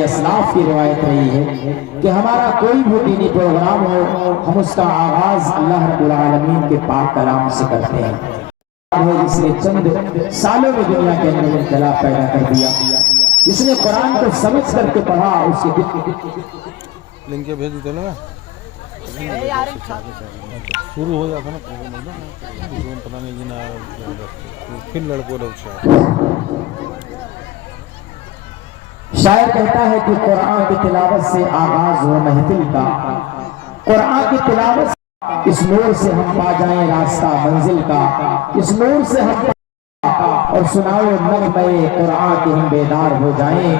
ہمارے اسلاف کی روایت رہی ہے کہ ہمارا کوئی بھی دینی پروگرام ہو ہم اس کا آغاز اللہ رب العالمین کے پاک کلام سے کرتے ہیں، جس نے چند سالوں میں دنیا کے اندر انقلاب پیدا کر دیا، جس نے قرآن کو سمجھ کر کے پڑھا، اس کے لنک بھیج دیتے لگا شروع ہو جاتا نا پتہ نہیں جنا پھر لڑکوں لوگ شاعر کہتا ہے کہ قرآن کی تلاوت سے آغاز ہو محفل کا، قرآن کی تلاوت اس نور سے ہم پا جائیں راستہ منزل کا، اس نور سے ہم اور سناؤ نغمہ قرآن کے ہم بیدار ہو جائیں،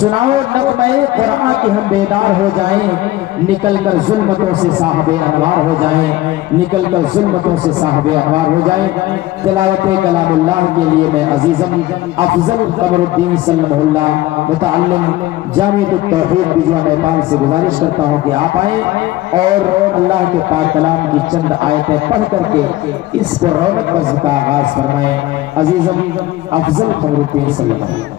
سناؤ نغمہ قرآن کے ہم بیدار ہو جائیں، نکل کر ظلمتوں سے صاحب انوار ہو جائیں، نکل کر ظلمتوں سے صاحب انوار ہو جائیں۔ تلاوت کلام اللہ کے لیے میں عزیزم افضل قمر الدین صلی اللہ متعلم جامعۃ التوحید بجوا نیپال سے گزارش کرتا ہوں کہ آپ آئیں اور اللہ کے پاک کلام کی چند آیتیں پڑھ کر کے اس پر رونق بزم کا آغاز فرمائیں۔ عزیزم افضل قمر الدین صلی اللہ علیہ وسلم۔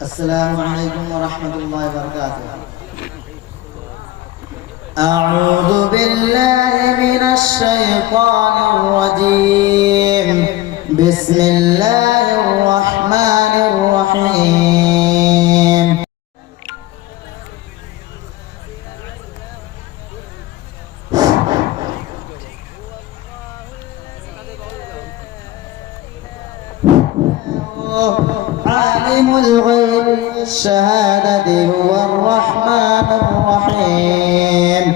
السلام علیکم ورحمۃ اللہ وبرکاتہ۔ اعوذ باللہ من الشیطان الرجیم، بسم اللہ الرحمن الرحیم۔ عالم الغیب الشہادة هو الرحمن الرحیم،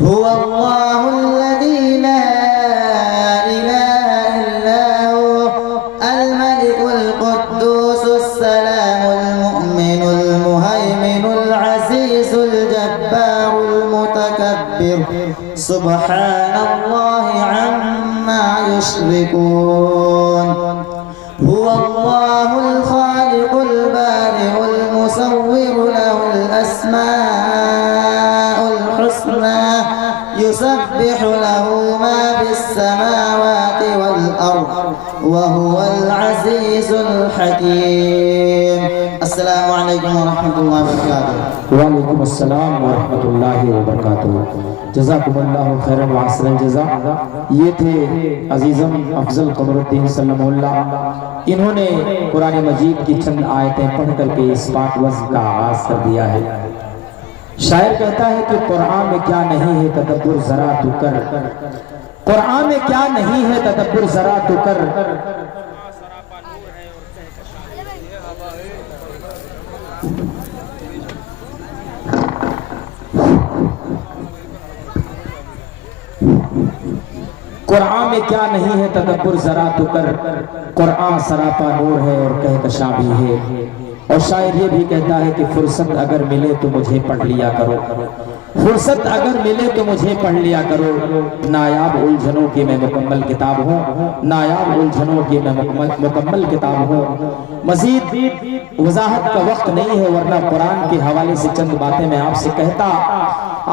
هو اللہ الذی لا الہ الا هو الملك القدوس السلام المؤمن المهيمن العزيز الجبار المتكبر سبحان الله عما يشركون، هو الله الخالق البارئ المصور له الأسماء الحسنى يسبح له ما في السماوات والأرض وهو العزيز الحكيم۔ السلام علیکم ورحمۃ اللہ وبرکاتہ۔ وعلیکم السلام ورحمۃ اللہ وبرکاتہ۔ جزاکم اللہ خیر وعسر الجزا۔ یہ تھے عزیزم افضل قمر الدین صلی اللہ، انہوں نے قرآن مجید کی چند آیتیں پڑھ کر کے اس پاک وزن کا آغاز کر دیا ہے۔ شاعر کہتا ہے کہ قرآن میں کیا نہیں ہے تدبر ذرا تو کر، قرآن میں کیا نہیں ہے تدبر ذرا تو کر، قرآن میں کیا نہیں ہے تدبر ذرا تو کر، قرآن سراپا نور ہے اور کہکشاں بھی ہے۔ اور شاعر یہ بھی کہتا ہے کہ فرصت اگر ملے تو مجھے پڑھ لیا کرو، فرصت اگر ملے تو مجھے پڑھ لیا کرو، نایاب الجھنوں کی میں مکمل کتاب ہوں، نایاب الجھنوں کی میں مکمل کتاب ہوں۔ مزید وضاحت کا وقت نہیں ہے ورنہ قرآن کے حوالے سے چند باتیں میں آپ سے کہتا۔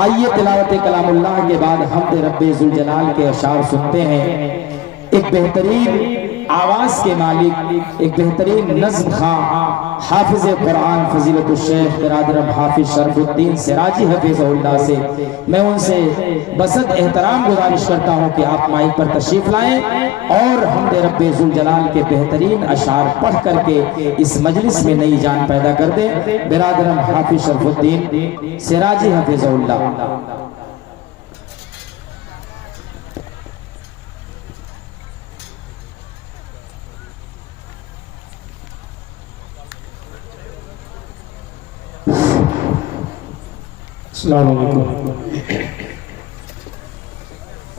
آئیے تلاوت کلام اللہ کے بعد حمد رب ذوالجلال کے اشعار سنتے ہیں۔ ایک بہترین آواز کے مالک، ایک بہترین نظم خواں، حافظ قرآن فضیلت الشیخ برادرم حافظ شرف الدین سراجی حفظہ اللہ سے میں ان سے بسط احترام گزارش کرتا ہوں کہ آپ مائک پر تشریف لائیں اور حمد رب ذوالجلال کے بہترین اشعار پڑھ کر کے اس مجلس میں نئی جان پیدا کر دیں۔ برادرم حافظ شرف الدین سراجی حفظہ اللہ۔ السلام علیکم۔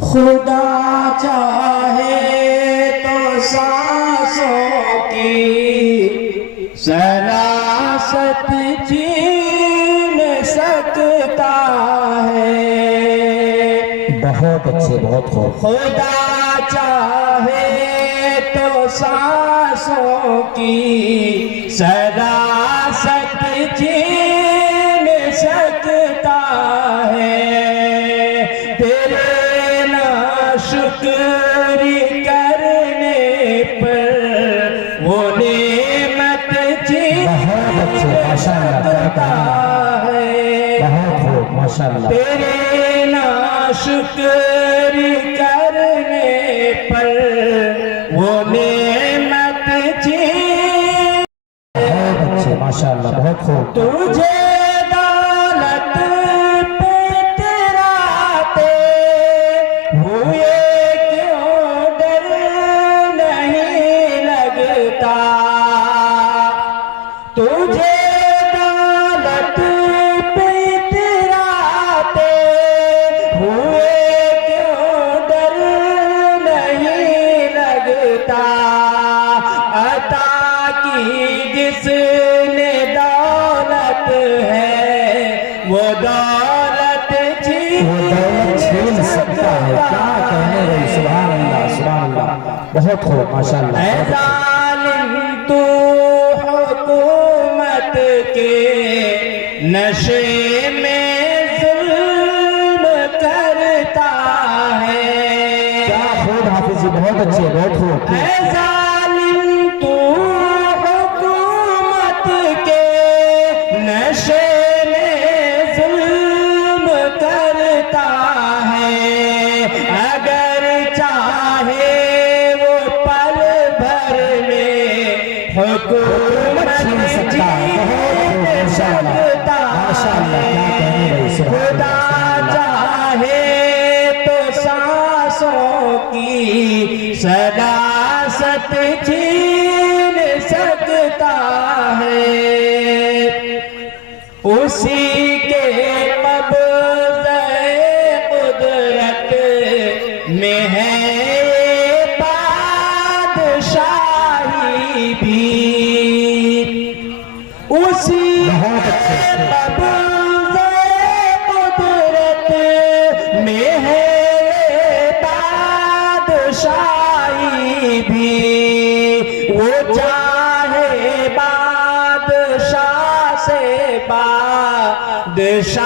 خدا چاہے تو سانسوں کی سراست چھین سکتا ہے۔ بہت اچھے، بہت خوب۔ خدا چاہے تو سانسوں کی سراست اچھے ماشاءاللہ بہت ہو ماشاءاللہ تیرے ناشکر کرنے پر وہ نعمت چھین بہت اچھے ماشاءاللہ بہت خوب تجھے دولت پہ اتراتے ہوئے کیوں ڈر نہیں لگتا تجھے دولت پہ اتراتے ہوئے کیوں ڈر نہیں لگتا عطا کی جس نے دولت ہے وہ دولت چھین سکتا ہے کیا کہنے رہی سبحان اللہ بہت خوب ماشاءاللہ اے ظالم تو حکومت کے نشے میں ظلم کرتا ہے کیا خوب حافظ جی بہت اچھے بہت خوب اے ظالم تو حکومت کے نشے میں ظلم کرتا ہے اگر چاہے وہ پل بھر میں حکومت چھین سکتا ہے بہت خوب ماشاءاللہ کیا کہنے رہی سبحان خدا چاہے تو سانسوں کی صداست چھین سکتا ہے اسی کے قبضہ قدرت میں ہے بادشاہی بھی اسی بہت اچھے قبضہ قدرت میں ہے بادشاہی بھی وہ چاہے بادشاہ سے بادشاہی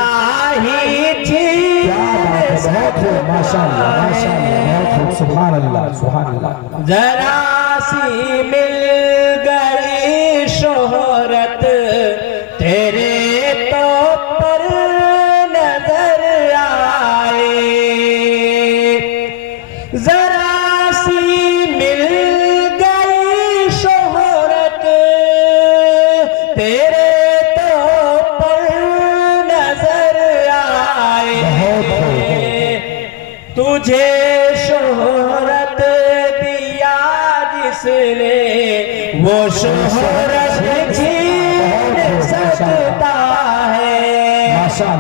چھین بہت خوب ماشاءاللہ بہت خوب سبحان اللہ ذرا سی مل گئی شہرت تیرے تو پر نظر آئے ذرا سی مل گئی شہرت تیرے تو پر نظر آئے تجھے شہرت دیا جس نے وہ شہرت چھین سکتا ہے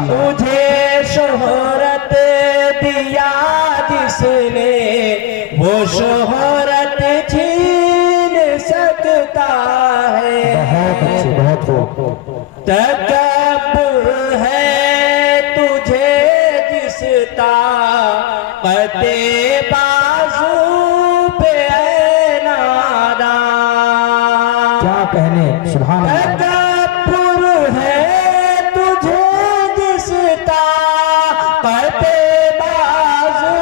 تجھے شہرت دیا جس نے وہ شہرت چھین سکتا ہے بہت خوب تکبر ہے تجھے جس طاقت بازو پہ اے نادان کیا کہنے سبحان اللہ تکبر ہے تجھے جس طاقت بازو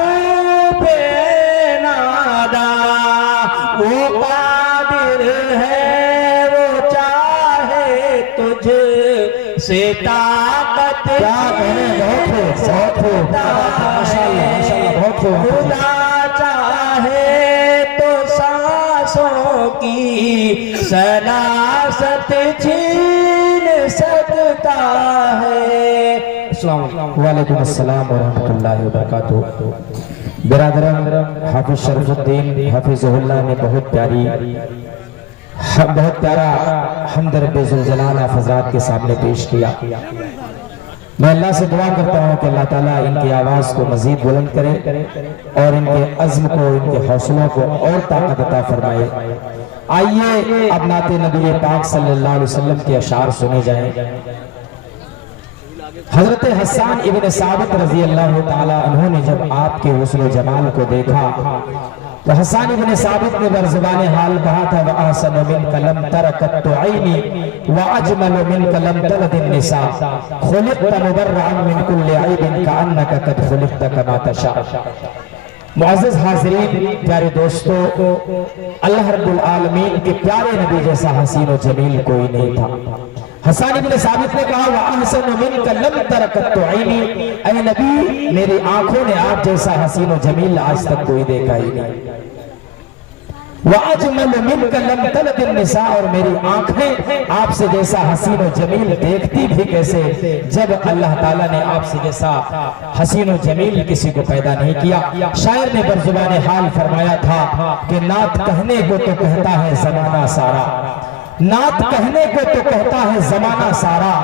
پہ اے نادان وہ قادر ہے وہ چاہے تجھ سے طاقت کیا کہنے بہت خوب ماشاءاللہ بہت خوب خدا چاہے تو سانسوں کی سلاست چھین سکتا ہے السلام علیکم وعلیکم السلام ورحمۃ اللہ وبرکاتہ برادران حافظ شرف الدین حفظہ اللہ نے بہت پیارا حمد رب ذوالجلال حضرات کے سامنے پیش کیا میں اللہ سے دعا کرتا ہوں کہ اللہ تعالیٰ ان کی آواز کو مزید بلند کرے اور ان کے عزم کو ان کے حوصلوں کو اور طاقت عطا فرمائے آئیے اب نعت نبی پاک صلی اللہ علیہ وسلم کے اشعار سنے جائیں حضرت حسان ابن ثابت رضی اللہ تعالیٰ عنہ نے جب آپ کے حسن و جمال کو دیکھا تو حسان ابن ثابت نے برزبان حال کہا تھا وَأَحْسَنُ مِنْكَ لَمْ تَرَكَتْ عَيْنِي وَأَجْمَلُ مِنْكَ لَمْ تَلَدِ النِّسَاء خُلِقْتَ مُبَرَّعًا مِنْ كُلِّ عَيْبٍ كَأَنَّكَ قَدْ خُلِقْتَ كَمَا تَشَاءُ معزز حاضرین پیارے دوستو اللہ رب العالمین کے پیارے نبی جیسا حسین و جمیل کوئی نہیں تھا حسان ابن ثابت نے کہا وَأَحْسَنُ مِنْكَ لَمْ تَرَكَتُ عَيْنِي، اے نبی میری آنکھوں نے آپ جیسا حسین و جمیل آج تک کوئی دیکھا ہی نہیں۔ وَأَجْمَلُ مِنْكَ لَمْ تَلِدِ النِّسَاءُ، اور میری آنکھیں آپ سے جیسا حسین و جمیل دیکھتی بھی کیسے جب اللہ تعالیٰ نے آپ سے جیسا حسین و جمیل کسی کو پیدا نہیں کیا۔ شاعر نے برزبان حال فرمایا تھا کہ نعت کہنے کو تو کہتا ہے زمانہ سارا، نعت کہنے کو تو کہتا ہے زمانہ سارا،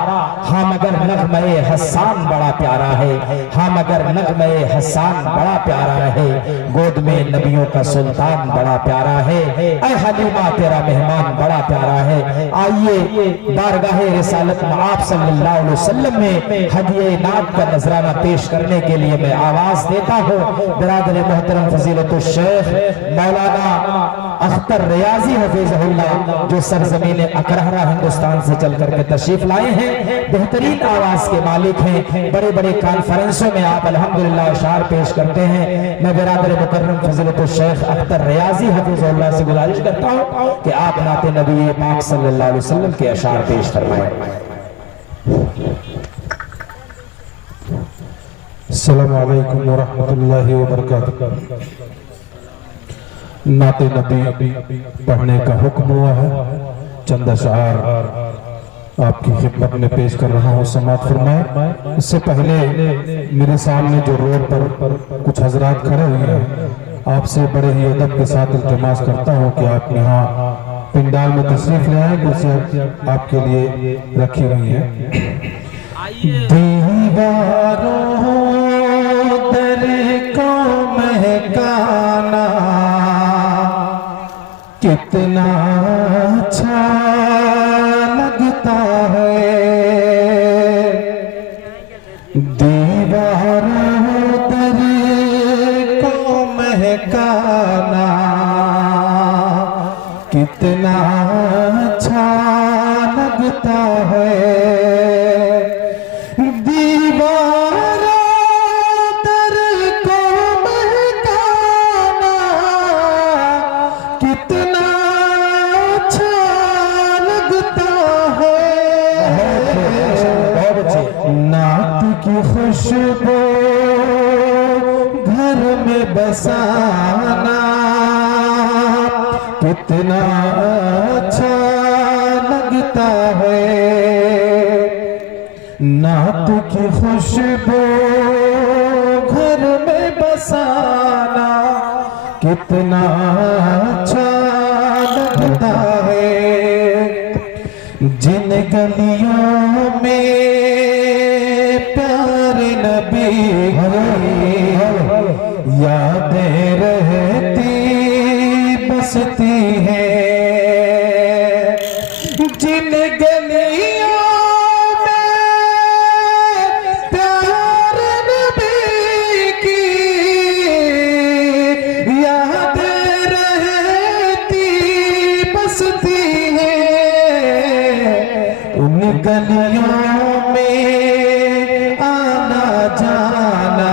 ہاں مگر نغمہ حسان بڑا پیارا ہے، ہاں مگر نغمہ حسان بڑا پیارا ہے، گود میں نبیوں کا سلطان بڑا پیارا ہے، اے حلیمہ تیرا مہمان بڑا پیارا ہے۔ آئیے بارگاہ رسالت آپ صلی اللہ علیہ وسلم میں ہدیہ نعت کا نذرانہ پیش کرنے کے لیے میں آواز دیتا ہوں۔ برادر محترم فضیلت الشیخ مولانا اختر ریاضی حفظہ اللہ جو سرزمین اکرہرہ ہندوستان سے چل کر کے تشریف لائے ہیں، بہترین آواز کے مالک ہیں، بڑے بڑے کانفرنسوں میں آپ الحمدللہ اشعار پیش کرتے ہیں۔ میں برادر مکرم فضیلت الشیخ اختر ریاضی حفظہ اللہ سے گزارش کرتا ہوں کہ آپ نعت نبی پاک صلی اللہ علیہ وسلم کے اشعار پیش فرمائیں۔ السلام علیکم ورحمۃ اللہ وبرکاتہ۔ نعت نبی پڑھنے کا حکم ہوا ہے، چند اشعار آپ کی خدمت میں پیش کر رہا ہوں، سماعت فرمائیں۔ اس سے پہلے میرے سامنے جو روڈ پر کچھ حضرات کھڑے ہوئے ہیں، آپ سے بڑے ہی ادب کے ساتھ التماس کرتا ہوں کہ آپ یہاں پنڈال میں تشریف لے آئیں، کرسیاں آپ کے لیے رکھی ہوئی ہیں۔ دیواروں در کو مہکانا کتنا اچھا لگتا ہے، دیواروں در کو مہکانا کتنا اچھا لگتا ہے، خوشبو گھر میں بسانا کتنا اچھا لگتا ہے، نعت کی خوشبو گھر میں بسانا کتنا اچھا لگتا ہے، جن گلیوں میں یادیں رہتی بستی ہیں، جن گلیوں میں پیار نبی کی یادیں رہتی بستی ہیں، ان گلیوں میں آنا جانا،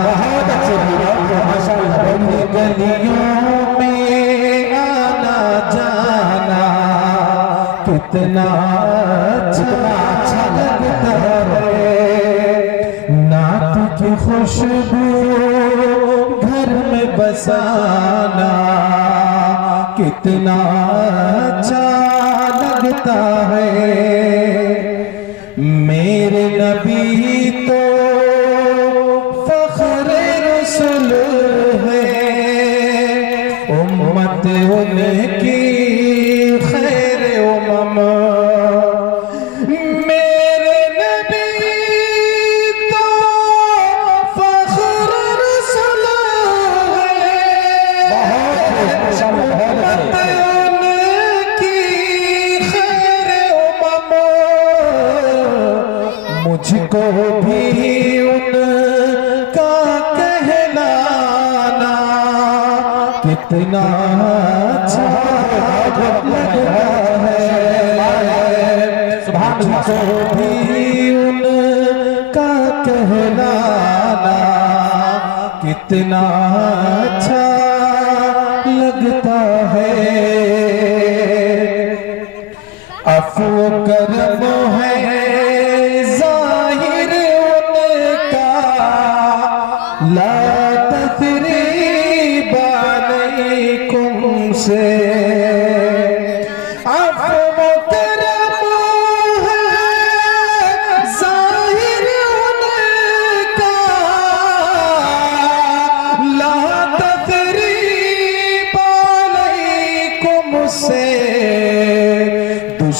گلیوں میں آنا جانا کتنا اچھا لگتا ہے، نعت کی خوشبو گھر میں بسانا کتنا اچھا لگتا ہے، میرے نبی تو فخر رسول ان کی خیر امم، میرے نبی تو فخر رسول ہے، ان کی خیر امم، مجھ کو بھی ان کا کہلانا کتنا اچھا لگتا ہے، مجھ کو بھی ان کا کہلانا کتنا اچھا لگتا ہے، عفو کرم ہے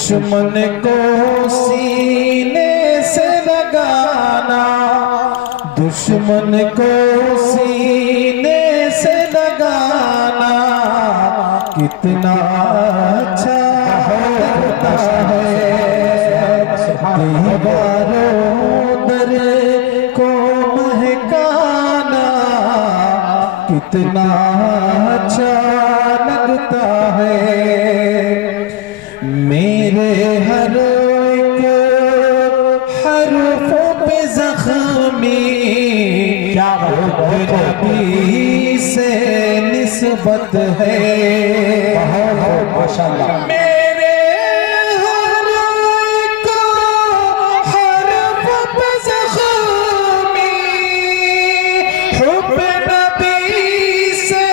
دشمن کو سینے سے لگانا، دشمن کو سینے سے لگانا کتنا اچھا لگتا ہے، دیواروں در کو مہکانا کتنا اچھا لگتا ہے، میرے ہر ایک حرف پہ زخمی نبی سے نسبت ہے، میرے ہر ایک حرف پہ زخمی حب نبی سے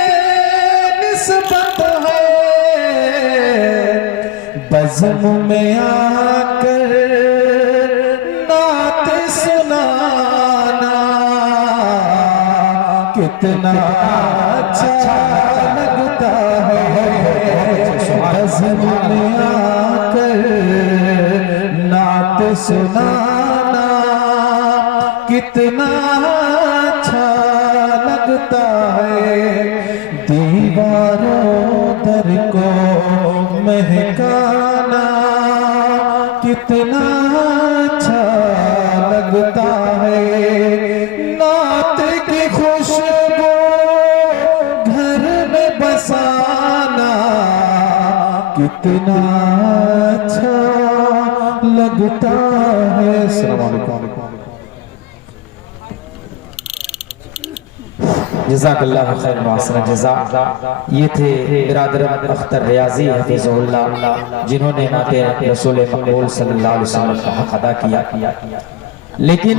نسبت ہے، بزم میں آ کر نعت سنانا کتنا اچھا لگتا ہے، بزم میں آ کر نعت سنانا کتنا اچھا لگتا ہے، دیواروں در کو مہکانا کتنا اچھا لگتا ہے، نعت کی خوشبو گھر میں بسانا کتنا اچھا لگتا ہے۔ السلام علیکم۔ جزاک اللہ خیر محسن جزا۔ یہ تھے برادر اختر ریاضی حفظہ اللہ، جنہوں نے نعت رسول مقبول صلی اللہ علیہ وسلم کا حق ادا کیا، لیکن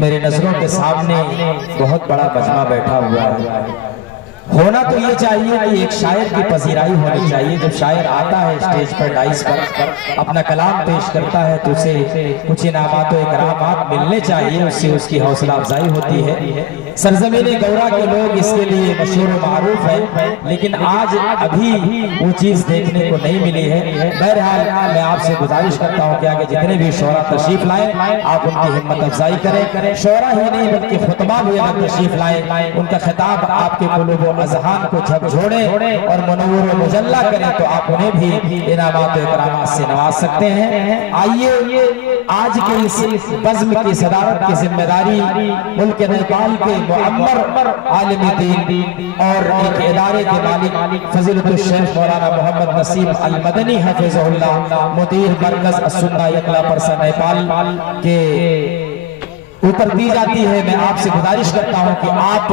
میرے نظروں کے سامنے بہت بڑا مجمع بیٹھا ہوا ہے۔ ہونا تو یہ چاہیے کہ ایک شاعر کی پذیرائی ہونی چاہیے، جب شاعر آتا ہے اسٹیج پر ڈائز پر اپنا کلام پیش کرتا ہے تو اسے کچھ انعامات و اکرامات ملنے چاہیے، اس سے اس کی حوصلہ افزائی ہوتی ہے۔ سرزمین گورا کے لوگ اس کے لیے مشہور و معروف ہیں، لیکن آج ابھی وہ چیز دیکھنے کو نہیں ملی ہے۔ بہرحال میں آپ سے گزارش کرتا ہوں کہ آگے جتنے بھی شعراء تشریف لائیں آپ ان کی ہمت افزائی کریں، شعراء ہی نہیں بلکہ خطبہ بھی اگر تشریف لائیں، ان کا خطاب آپ کے قلوب و اذہان کو جھکجھوڑیں اور منور و مجلہ کریں تو آپ انہیں بھی انعامات و اکرامات سے نواز سکتے ہیں۔ آئیے آج کے اس بزم کی صدارت کی ذمہ داری ملک نیپال کے معمر عالم دین اور ایک ادارے کے مالک فضیلت الشیخ مولانا محمد نسیم المدنی حفظہ اللہ، مدیر مرکز السنہ یکلا پرسہ نیپال کے اوپر دی جاتی ہے۔ میں آپ سے گزارش کرتا ہوں کہ آپ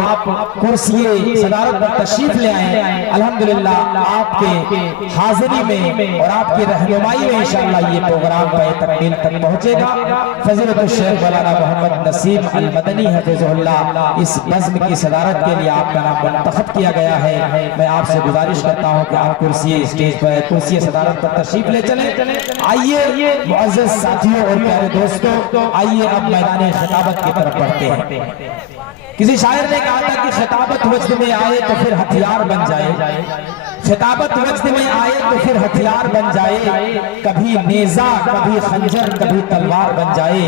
کرسی صدارت پر تشریف لے آئیں۔ الحمدللہ آپ کے حاضری میں اور آپ کی رہنمائی میں انشاءاللہ یہ پروگرام پہ تکمیل تک پہنچے گا۔ فضیلت الشیخ مولانا محمد نسیم المدنی حفظہ اللہ، اس بزم کی صدارت کے لیے آپ کا نام منتخب کیا گیا ہے۔ میں آپ سے گزارش کرتا ہوں کہ آپ کرسی اسٹیج پر کرسی صدارت پر تشریف لے چلیں۔ آئیے معزز ساتھیوں اور پیارے دوستوں، آئیے اب میدان خطابت کی طرف بڑھتے ہیں۔ کسی شاعر نے کہا تھا کہ خطابت وجد میں آئے تو پھر ہتھیار بن جائے، خطابت وجد میں آئے تو پھر ہتھیار بن جائے، کبھی نیزہ کبھی خنجر کبھی تلوار بن جائے،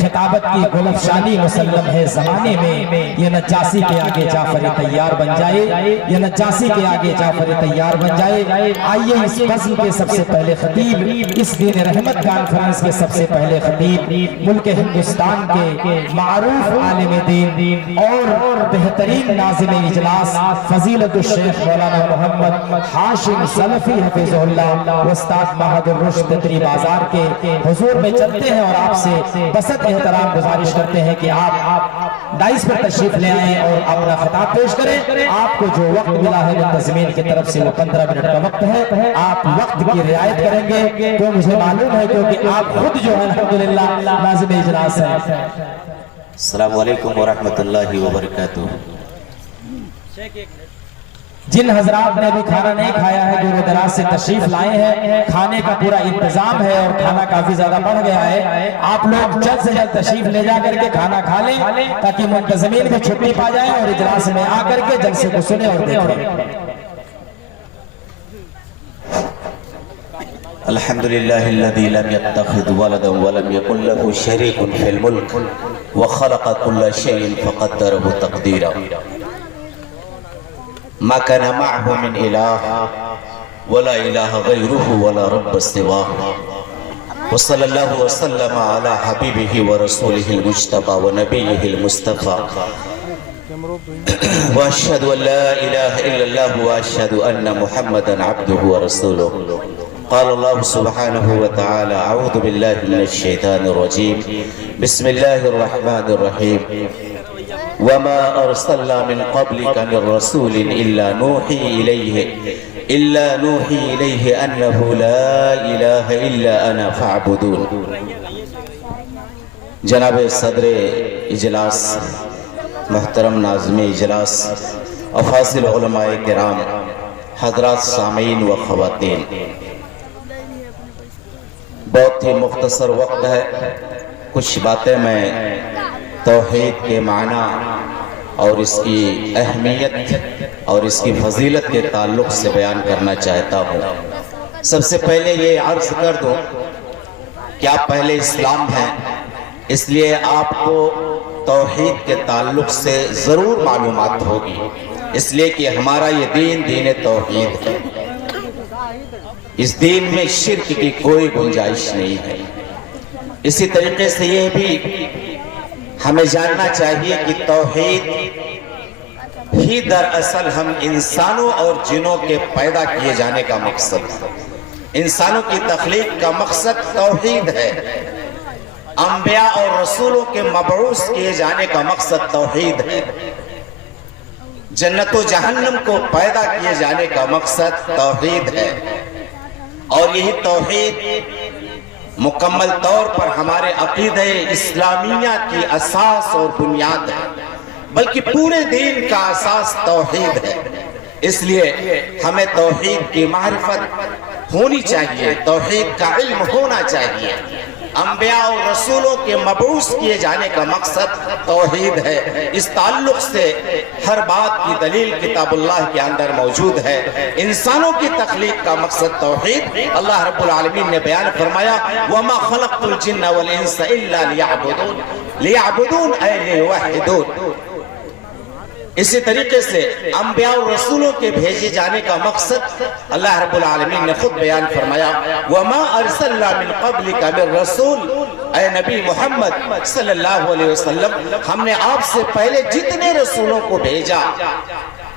خطابت کی گلفشانی مسلم ہے زمانے میں، یہ نجاسی کے آگے جعفر تیار بن جائے، یہ نجاسی کے آگے جعفر تیار بن جائے۔ آئیے اس بزم کے سب سے پہلے خطیب، اس دین رحمت کانفرنس کے سب سے پہلے خطیب، ملک ہندوستان کے معروف عالم دین اور بہترین ناظم اجلاس فضیلت الشیخ مولانا محمد ہاشم سلفی حفظہ اللہ، استاد محمد الرشد تتری بازار کے حضور میں چلتے ہیں اور آپ سے بسط احترام گزارش کرتے ہیں کہ آپ ڈائس پر تشریف لے آئیں اور اپنا خطاب پیش کریں۔ آپ کو جو وقت ملا ہے منتظمین کی طرف سے وہ 15 منٹ کا وقت ہے، آپ وقت کی رعایت کریں گے تو مجھے معلوم ہے کیونکہ آپ خود جو ہے الحمدللہ ناظم اجلاس ہیں۔ السلام علیکم ورحمۃ اللہ وبرکاتہ۔ جن حضرات نے ابھی کھانا نہیں کھایا ہے دور و دراز سے تشریف لائے ہیں، کھانے کا پورا انتظام ہے اور کھانا کافی زیادہ بڑھ گیا ہے، آپ لوگ جلد سے جلد تشریف لے جا کر کے کھانا کھا لیں تاکہ منتظمین بھی چھٹی پا جائیں اور اجلاس میں آ کر کے جلسے کو سنیں اور دیکھیں۔ الحمد لله الذي لم يتخذ ولدا ولم يكن له شريك في الملك وخلق كل شيء فقدره تقديرا ما كان معه من إله ولا إله غيره ولا رب سواه وصلى الله وسلم على حبيبه ورسوله المجتبى ونبيه المصطفى وأشهد أن لا إله إلا الله وأشهد أن محمدا عبده ورسوله قال الله سبحانه وتعالى أعوذ بالله من الشيطان الرجيم بسم الله الرحمن الرحيم وما أرسلنا من قبلك من رسول إلا نوحي إليه أنه لا إله إلا أنا فاعبدون. جناب صدر اجلاس، محترم ناظم اجلاس، افاضل علماء کرام، حضرات سامعین و خواتین، بہت ہی مختصر وقت ہے. کچھ باتیں میں توحید کے معنی اور اس کی اہمیت اور اس کی فضیلت کے تعلق سے بیان کرنا چاہتا ہوں. سب سے پہلے یہ عرض کر دوں کہ آپ پہلے اسلام ہیں، اس لیے آپ کو توحید کے تعلق سے ضرور معلومات ہوگی، اس لیے کہ ہمارا یہ دین توحید ہے. اس دین میں شرک کی کوئی گنجائش نہیں ہے. اسی طریقے سے یہ بھی ہمیں جاننا چاہیے کہ توحید ہی دراصل ہم انسانوں اور جنوں کے پیدا کیے جانے کا مقصد ہے. انسانوں کی تخلیق کا مقصد توحید ہے. انبیاء اور رسولوں کے مبعوث کیے جانے کا مقصد توحید ہے. جنت و جہنم کو پیدا کیے جانے کا مقصد توحید ہے. اور یہی توحید مکمل طور پر ہمارے عقیدہ اسلامیہ کی اساس اور بنیاد ہے، بلکہ پورے دین کا اساس توحید ہے. اس لیے ہمیں توحید کی معرفت ہونی چاہیے، توحید کا علم ہونا چاہیے. انبیاء اور رسولوں کے مبعوث کیے جانے کا مقصد توحید ہے. اس تعلق سے ہر بات کی دلیل کتاب اللہ کے اندر موجود ہے. انسانوں کی تخلیق کا مقصد توحید. اللہ رب العالمین نے بیان فرمایا وَمَا خَلَقْتُ الْجِنَّ وَالْإِنسَ إِلَّا لِيَعْبُدُونَ أي لِيُوَحِّدُونَ. اسی طریقے سے انبیاء اور رسولوں کے بھیجے جانے کا مقصد اللہ رب العالمین نے خود بیان فرمایا وَمَا أَرْسَلْنَا مِن قَبْلِكَ مِن رَسُولٍ. اے نبی محمد صلی اللہ علیہ وسلم، ہم نے آپ سے پہلے جتنے رسولوں کو بھیجا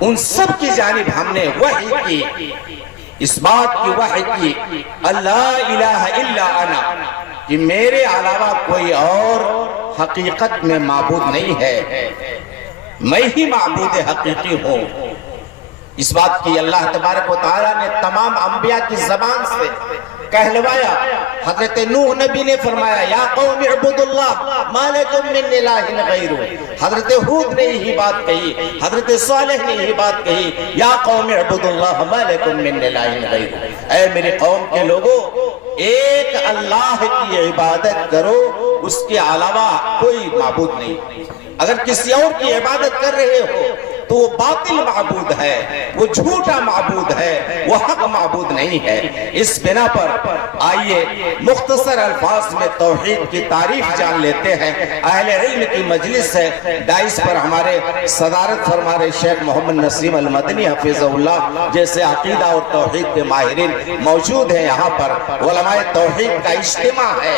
ان سب کی جانب ہم نے وحی کی، اس بات کی وحی کی اللہ الہ الا انا، کہ میرے علاوہ کوئی اور حقیقت میں معبود نہیں ہے، میں ہی معبود حقیقی ہوں. اس بات کی اللہ تبارک و تعالیٰ نے تمام انبیاء کی زبان سے کہلوایا. حضرت نوح نبی نے فرمایا یا قوم اعبدوا اللہ ما لکم من الہ غیرہ. حضرت ہود نے یہی بات کہی، حضرت صالح نے یہی بات کہی یا قوم اعبدوا اللہ ما لکم من الہ غیرہ. اے میری قوم کے لوگوں، ایک اللہ کی عبادت کرو، اس کے علاوہ کوئی معبود نہیں. اگر کسی اور کی عبادت کر رہے ہو تو وہ باطل معبود ہے، وہ جھوٹا معبود ہے، وہ حق معبود نہیں ہے. اس بنا پر آئیے مختصر الفاظ میں توحید کی تعریف جان لیتے ہیں. اہل علم کی مجلس ہے، دائس پر ہمارے صدارت فرما رہے شیخ محمد نسیم المدنی حفظہ اللہ جیسے عقیدہ اور توحید کے ماہرین موجود ہیں. یہاں پر علماء توحید کا اجتماع ہے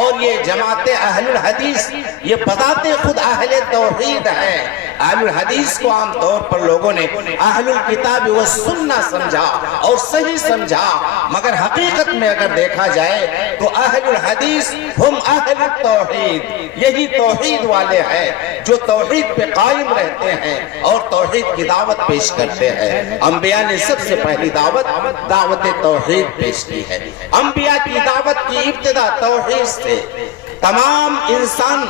اور یہ جماعت اہل الحدیث یہ بذات خود اہل توحید ہے. اہل الحدیث کو عام طور پر لوگوں نے اہل الکتاب و سنہ سمجھا اور صحیح سمجھا، مگر حقیقت میں اگر دیکھا جائے تو اہل الحدیث ہم اہل التوحید، یہی توحید والے ہیں جو توحید پہ قائم رہتے ہیں اور توحید کی دعوت پیش کرتے ہیں. انبیاء نے سب سے پہلی دعوت توحید پیش کی ہے. انبیاء کی دعوت کی ابتدا توحید سے. تمام انسان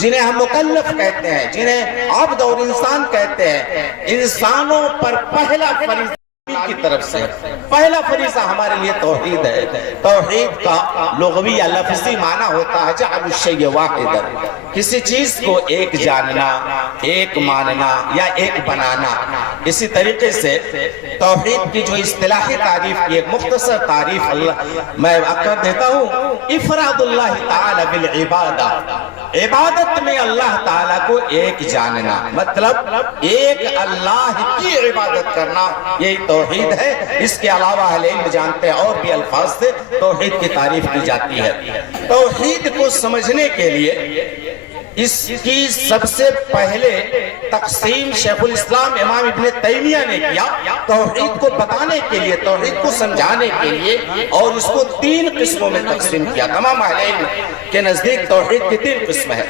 جنہیں ہم مکلف کہتے ہیں، جنہیں عبد اور انسان کہتے ہیں، انسانوں پر پہلا فریضہ کی طرف سے پہلا فریضہ ہمارے لیے توحید ہے. توحید کا لغوی یا لفظی معنی ہوتا ہے جعل الشیء واحدا، کسی چیز کو ایک جاننا، ایک ماننا یا ایک بنانا. اسی طریقے سے توحید کی جو اصطلاحی تعریف کی ایک مختصر تعریف میں کر دیتا ہوں، افراد اللہ تعالی بالعبادہ، عبادت میں اللہ تعالیٰ کو ایک جاننا، مطلب ایک اللہ کی عبادت کرنا، یہی توحید ہے۔ اس کے علاوہ اہل علم جانتے ہیں اور بھی الفاظ سے توحید کی تعریف کی جاتی ہے۔ توحید کو سمجھنے کے لیے اس کی سب سے پہلے تقسیم شیخ الاسلام امام ابن تیمیہ نے کیا، توحید کو بتانے کے لیے، توحید کو سمجھانے کے لیے، اور اس کو 3 قسموں میں تقسیم کیا۔ تمام اہل علم کے نزدیک توحید کی 3 قسم ہے۔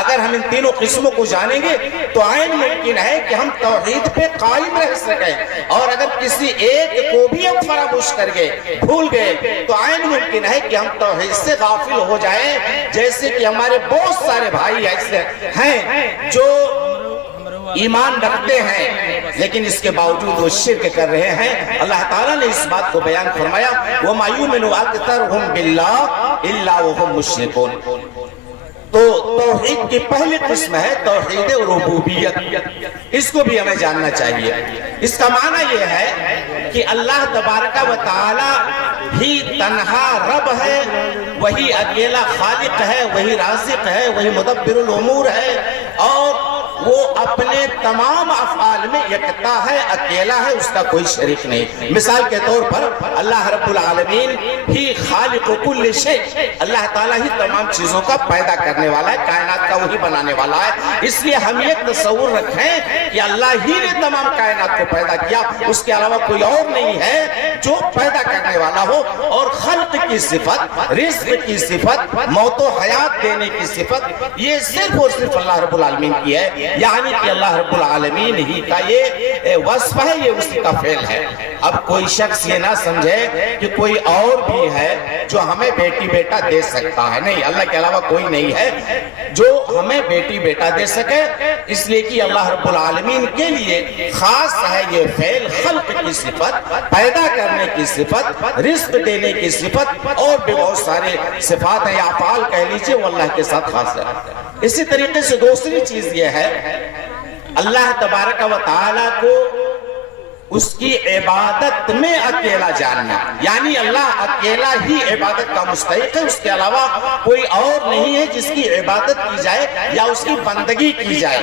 اگر ہم ان تینوں قسموں کو جانیں گے تو عین ممکن ہے کہ ہم توحید پہ قائم رہ سکیں، اور اگر کسی ایک کو بھی ہم فراموش کر گئے، بھول گئے، تو عین ممکن ہے کہ ہم توحید سے غافل ہو جائیں، جیسے کہ ہمارے بہت سارے بھائی ایسے ہیں جو ایمان رکھتے ہیں لیکن اس کے باوجود وہ شرک کر رہے ہیں۔ اللہ تعالیٰ نے اس بات کو بیان فرمایا، وَمَا يُؤْمِنُ أَكْثَرُهُمْ بِاللَّهِ إِلَّا وَهُمْ مُشْرِكُونَ۔ تو توحید کی پہلی قسم ہے توحید ربوبیت، اس کو بھی ہمیں جاننا چاہیے۔ اس کا معنی یہ ہے کہ اللہ تبارک و تعالی ہی تنہا رب ہے، وہی اکیلا خالق ہے، وہی رازق ہے، وہی مدبر الامور ہے، اور وہ اپنے تمام افعال میں یکتا ہے، اکیلا ہے، اس کا کوئی شریک نہیں۔ مثال کے طور پر اللہ رب العالمین ہی خالق کل شیء، اللہ تعالیٰ ہی تمام چیزوں کا پیدا کرنے والا ہے، کائنات کا وہی بنانے والا ہے۔ اس لیے ہم یہ تصور رکھیں کہ اللہ ہی نے تمام کائنات کو پیدا کیا، اس کے علاوہ کوئی اور نہیں ہے جو پیدا کرنے والا ہو، اور خلق کی صفت، رزق کی صفت، موت و حیات دینے کی صفت، یہ صرف اور صرف اللہ رب العالمین کی ہے، یعنی کہ اللہ رب العالمین ہی کا یہ وصف ہے، یہ اسی کا فعل ہے۔ اب کوئی شخص یہ نہ سمجھے کہ کوئی اور بھی ہے جو ہمیں بیٹی بیٹا دے سکتا ہے، نہیں، اللہ کے علاوہ کوئی نہیں ہے جو ہمیں بیٹی بیٹا دے سکے، اس لیے کہ اللہ رب العالمین کے لیے خاص ہے یہ فعل، خلق کی صفت، پیدا کرنے کی صفت، رزق دینے کی صفت، اور بھی بہت سارے صفات ہیں یا افعال کہہ لیجئے، وہ اللہ کے ساتھ خاص ہے۔ اسی طریقے سے دوسری چیز یہ ہے، اللہ تبارک و تعالی کو اس کی عبادت میں اکیلا جاننا، یعنی اللہ اکیلا ہی عبادت کا مستحق ہے، اس کے علاوہ کوئی اور نہیں ہے جس کی عبادت کی جائے یا اس کی بندگی کی جائے۔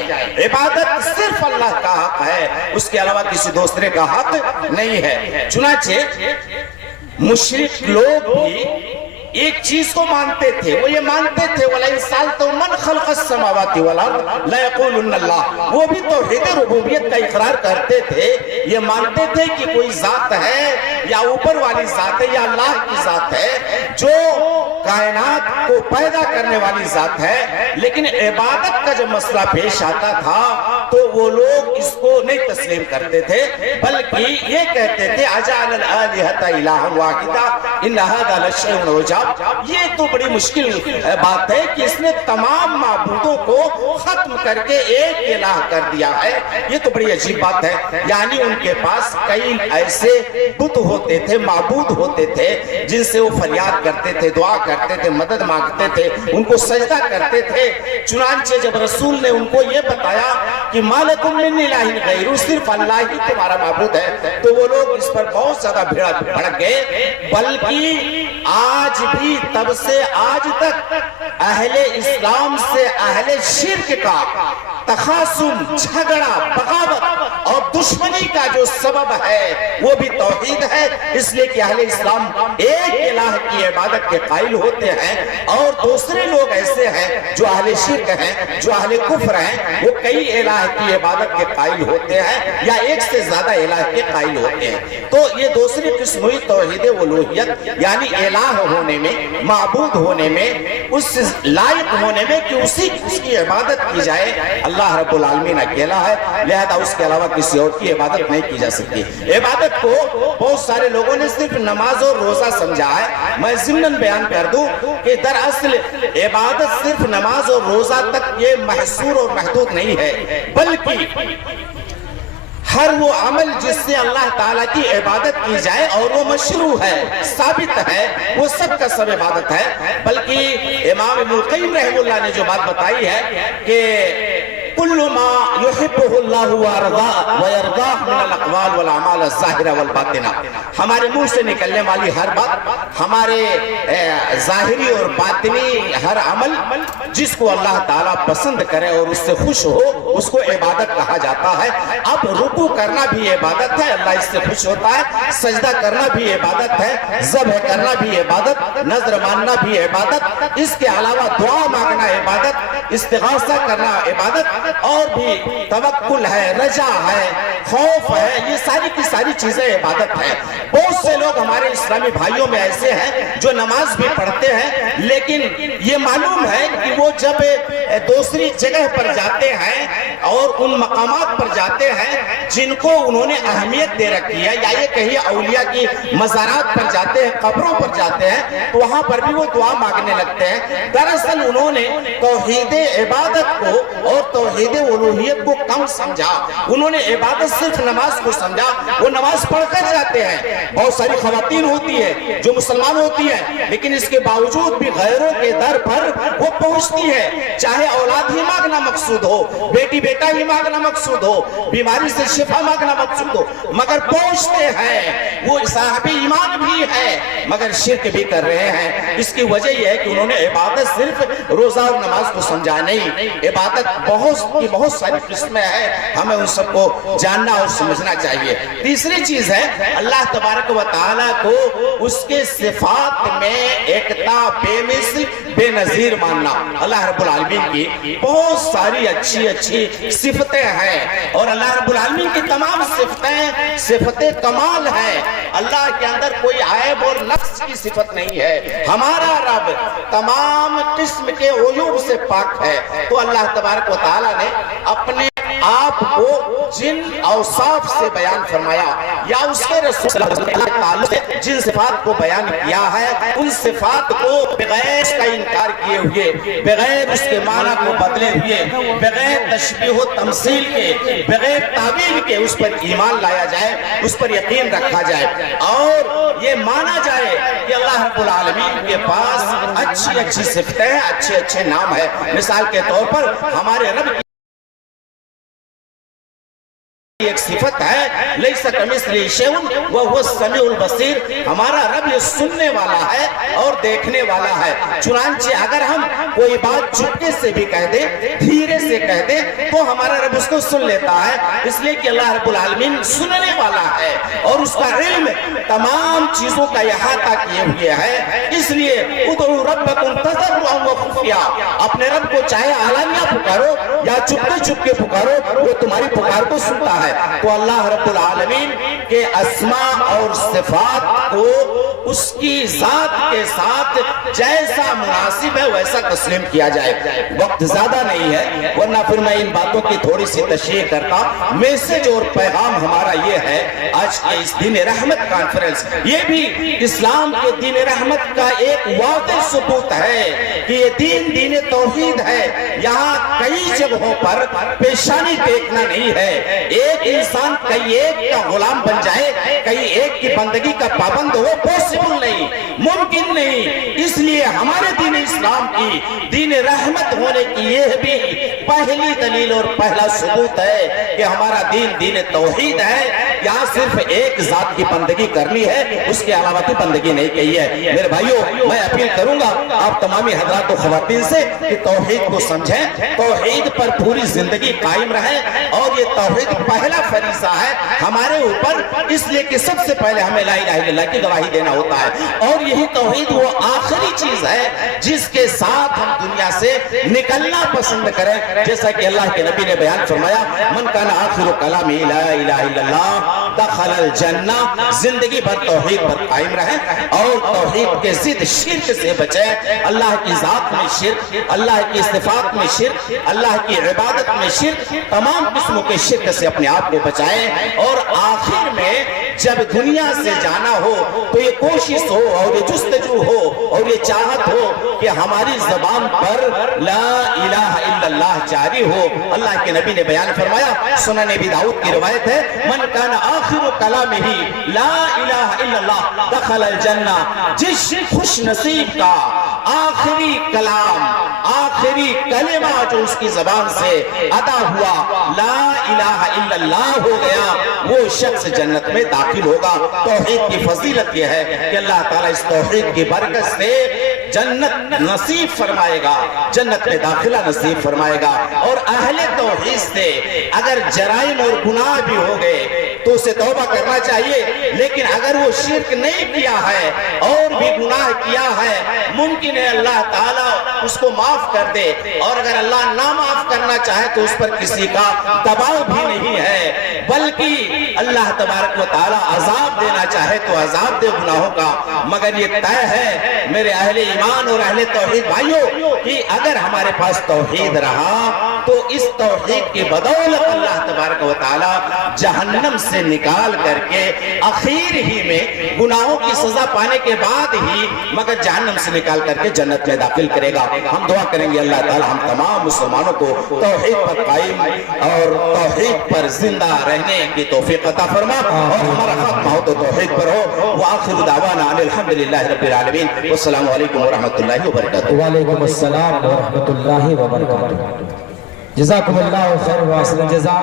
عبادت صرف اللہ کا حق ہے، اس کے علاوہ کسی دوسرے کا حق نہیں ہے۔ چنانچہ مشرک لوگ بھی ایک چیز کو مانتے تھے، وہ یہ مانتے تھے وَلَئِن سَأَلْتَهُم مَّنْ خَلَقَ السَّمَاوَاتِ وَالْأَرْضَ لَيَقُولُنَّ اللَّهُ، وہ بھی توحید ربوبیت کا اقرار کرتے تھے، یہ مانتے تھے کہ کوئی ذات ہے یا اوپر والی ذات ہے یا اللہ کی ذات ہے جو کائنات کو پیدا کرنے والی ذات ہے، لیکن عبادت کا جب مسئلہ پیش آتا تھا تو وہ لوگ اس کو نہیں تسلیم کرتے تھے، بلکہ یہ کہتے تھے اجعل الآلہۃ الہا واحدا ان ھذا لشیء عجاب۔ یہ تو بڑی مشکل بات ہے کہ اس نے تمام معبودوں کو ختم کر کے ایک الہ کر دیا ہے، یہ تو بڑی عجیب بات ہے۔ یعنی ان کے پاس کئی ایسے بت ہوتے تھے، معبود ہوتے تھے، جن سے وہ فریاد کرتے تھے، دعا کرتے تھے، مدد مانگتے تھے، ان کو سجدہ کرتے تھے۔ چنانچہ جب رسول نے ان کو یہ بتایا کہ ما لکم من الہ غیرہ، صرف اللہ ہی تمہارا معبود ہے، تو وہ لوگ اس پر بہت زیادہ بھڑک گئے، بلکہ آج بھی تب سے آج تک اہل اسلام سے اہل شرک کا تخاصم، جھگڑا، بغاوت اور دشمنی کا جو سبب ہے وہ بھی توحید ہے، اس لیے کہ اہل اسلام ایک الہ کی عبادت کے قائل ہوتے ہیں، اور دوسرے لوگ ایسے ہیں جو اہل شرک ہیں، جو اہل کفر ہیں، وہ کئی الہ کی عبادت کے قائل ہوتے ہیں یا ایک سے زیادہ الہ کے قائل ہوتے ہیں۔ تو یہ دوسری قسم ہوئی توحید الوہیت، یعنی الہ ہونے میں، معبود ہونے میں، اس لائق ہونے میں کہ اسی کی عبادت کی جائے۔ اللہ رب العالمین اکیلا ہے، لہذا اس کے علاوہ کسی اور کی عبادت نہیں کی جا سکتی۔ عبادت کو بہت سارے لوگوں نے صرف نماز اور روزہ سمجھا ہے۔ میں ضمناً بیان کر دوں کہ دراصل عبادت صرف نماز اور روزہ تک یہ محصور اور محدود نہیں ہے، بلکہ ہر وہ عمل جس سے اللہ تعالیٰ کی عبادت کی جائے اور وہ مشروع ہے، ثابت ہے، وہ سب کا سب عبادت ہے۔ بلکہ امام ابن القیم رحمہ اللہ نے جو بات بتائی ہے کہ कुल्लु मा युहिब्बुहुल्लाहु व यरदाह मिनल अक़वाल वल अमाल अज़-ज़ाहिरा वल बातिना। हमारे मुंह से निकलने वाली हर बात, हमारे ज़ाहिरी और बातिनी हर अमल जिसको अल्लाह ताला पसंद करे और उससे खुश हो, उसको इबादत कहा जाता है। अब रुकू करना भी इबादत है, अल्लाह इससे खुश होता है। सजदा करना भी इबादत है, ज़ब्ह करना भी इबादत, नज़र मानना भी इबादत, इसके अलावा दुआ मांगना इबादत, इस्तिग़ासा करना इबादत, और भी तवक्कुल है, रजा है, खौफ है, ये सारी की सारी चीजें इबादत है। बहुत से लोग हमारे इस्लामी भाइयों में ऐसे हैं जो नमाज भी पढ़ते हैं, लेकिन ये मालूम है कि वो जब दूसरी जगह पर जाते हैं और उन मकामात पर जाते हैं जिनको उन्होंने अहमियत दे रखी है, या ये कहिए औलिया की मज़ारात पर जाते हैं, कब्रों पर जाते हैं, तो वहां पर भी वो दुआ मांगने लगते हैं। दरअसल उन्होंने तौहीद इबादत को और तौहीद उलूहियत को कम समझा। उन्होंने इबादत सिर्फ नमाज को समझा। वो नमाज पढ़कर जाते हैं, बहुत सारी खवातीन होती है जो मुसलमान होती है, लेकिन इसके बावजूद भी गैरों के दर पर वो पहुंचती है। चाहे औलाद ही मांगना मकसूद हो, बेटी बेटा ही मांगना मकसूद हो, बीमारी से शिफा मांगना मकसूद हो, मगर पहुंचते हैं। वो साहिब ईमान भी है मगर शिर्क भी कर रहे हैं। इसकी वजह यह है कि उन्होंने इबादत सिर्फ रोजा और नमाज को समझा नहीं। इबादत बहुत सारी किस्में हैं, हमें उन सबको जानना और समझना चाहिए। तीसरी चीज है अल्लाह तबारक व तआला को उसके सिफात में एकता बेमिसल बेनजीर मानना। अल्लाह रब्बुल आलमीन की बहुत सारी अच्छी अच्छी सिफतें हैं और अल्लाह रब्बुल आलमीन की तमाम सिफतें कमाल है। अल्लाह के अंदर कोई ऐब और नक्स की सिफत नहीं है। हमारा रब तमाम किस्म के उयूब से पाक है। तो अल्लाह तबारक व तआला ने अपने आप को जिन औसाफ से बयान फरमाया या उसके रसूल से जिन सिफात को बयान किया है, उन सिफात को बगैर का इनकार किए हुए, बगैर उसके माना को बदले हुए, बगैर तशबीह व तमसील के, बगैर तावील के उस पर ईमान लाया जाए, उस पर यकीन रखा जाए और ये माना जाए कि अल्लाह रब्बुल आलमीन के पास अच्छी अच्छी सिफतें हैं, अच्छे अच्छे नाम है। मिसाल के तौर पर हमारे रब एक सिफत है लैसा कमिस्लिही शैउन व हुवा समीउल बसीर। हमारा रब ये सुनने वाला है और देखने वाला है। चुनांचे अगर हम कोई बात चुपके से भी कह दे, धीरे से कह दे, तो हमारा रब उसको सुन लेता है, इसलिए कि अल्लाह रब्बुल आलमीन सुनने वाला है और उसका इल्म तमाम चीजों का इहाता किए हुए है। इसलिए उदउ रब्बकुम तज़र्रुअन व खुफिया, अपने रब को चाहे आलानिया पुकारो या चुपके चुपके पुकारो, वो तुम्हारी पुकार को सुनता है। तो अल्लाह रब्बुल आलमीन के अस्मा और सिफात को उसकी जात के साथ जैसा मुनासिब है वैसा तस्लीम किया जाए। वक्त ज्यादा नहीं है वरना फिर मैं इन बातों की थोड़ी सी तशरीह करता। मैसेज और पैगाम हमारा ये है आज के इस दिन रहमत कॉन्फ्रेंस, ये भी इस्लाम के दिन रहमत का एक वाज़ेह सबूत है कि ये दीन तौहीद है। यहाँ कई जगहों पर पेशानी देखना नहीं है। एक इंसान कई एक का गुलाम बन जाए, कई एक की बंदगी का पाबंद हो, पॉसिबल नहीं, मुमकिन नहीं। इसलिए हमारे दीन इस्लाम की दीन रहमत होने की यह भी पहली दलील और पहला सबूत है कि हमारा दीन तौहीद है। यहाँ सिर्फ एक जात की बंदगी करनी है, उसके अलावा की बंदगी नहीं कही है। मेरे भाइयों, मैं अपील करूंगा आप तमामी हजरात और खवातीन से कि तौहीद को समझें, तौहीद पर पूरी जिंदगी कायम रहे। और ये तौहीद पहला फरीज़ा है हमारे ऊपर, इसलिए कि सबसे पहले हमें ला इलाहा इल्लल्लाह की गवाही देना होता है। और यही तौहीद वो आखिरी चीज है जिसके साथ हम दुनिया से निकलना पसंद करें। जैसा कि अल्लाह के नबी ने बयान फरमाया, मन काना आखिरु कलामी ला इलाहा इल्लल्लाह दखलल जन्नह, जिंदगी भर तौहीद पर कायम रहे और तौहीद के जिद शिर्क से बचे। अल्लाह की जात में शिर्क, अल्लाह की सिफात में शिर्क, अल्लाह की इबादत में शिर्क, तमाम किस्मों के शिर्क से अपने आप को बचाएं। और आखिर में जब दुनिया से जाना हो तो ये कोशिश हो और ये जुस्तजू हो और ये चाहत हो कि हमारी जबान पर ला इलाहा इल्लल्लाह जारी हो। अल्लाह के नबी ने बयान फरमाया, सुनन अबी दाऊद की रिवायत है, मन काना आखिरु कलामिही ला इलाहा इल्लल्लाह दखलल जन्नह, जिस खुश नसीब का आखिरी कलाम, आखिरी कलेमा जो उसकी जबान से अदा हुआ, ला इलाहा इल्लल्लाह हो गया, वो शख्स जन्नत में दाखिल होगा। तौहीद की फजीलत यह है कि अल्लाह ताला इस तौहीद की बरकत से जन्नत नसीब फरमाएगा, जन्नत में दाखिला नसीब फरमाएगा। और अहले तौहीद से अगर जराइम और गुनाह भी हो गए तो उसे तौबा करना चाहिए, लेकिन अगर वो शिर्क नहीं किया है और भी गुनाह किया है, मुमकिन है अल्लाह ताला उसको माफ कर दे। और अगर अल्लाह ना माफ करना चाहे तो उस पर किसी का दबाव भी नहीं है, बल्कि अल्लाह तबारक व ताला अजाब देना चाहे तो अजाब दे गुनाहों का। मगर ये तय है मेरे अहले ईमान और अहले तौहीद भाइयों कि अगर हमारे पास तौहीद रहा तो इस तौहीद की बदौलत अल्लाह तबारक व ताला जहन्नम से निकाल करके आखिर ही में गुनाहों की सजा पाने के बाद ही मगर जहन्नम से निकाल करके जन्नत में दाखिल करेगा। हम दुआ करेंगे अल्लाह ताला हम तमाम मुसलमानों को तौहीद पर कायम और तौहीद पर जिंदा रहने की तौफीक अता फरमा और हमारा खात्मा हो तो तौहीद पर हो। व आखिर दावाना अल्हम्दुलिल्लाहि रब्बिल आलमीन। अस्सलामु अलैकुम व रहमतुल्लाहि व बरकातुहू। वालेकुम अस्सलाम व रहमतुल्लाहि व बरकातुहू। जज़ाकुमुल्लाहु खैर व अहसन जज़ा।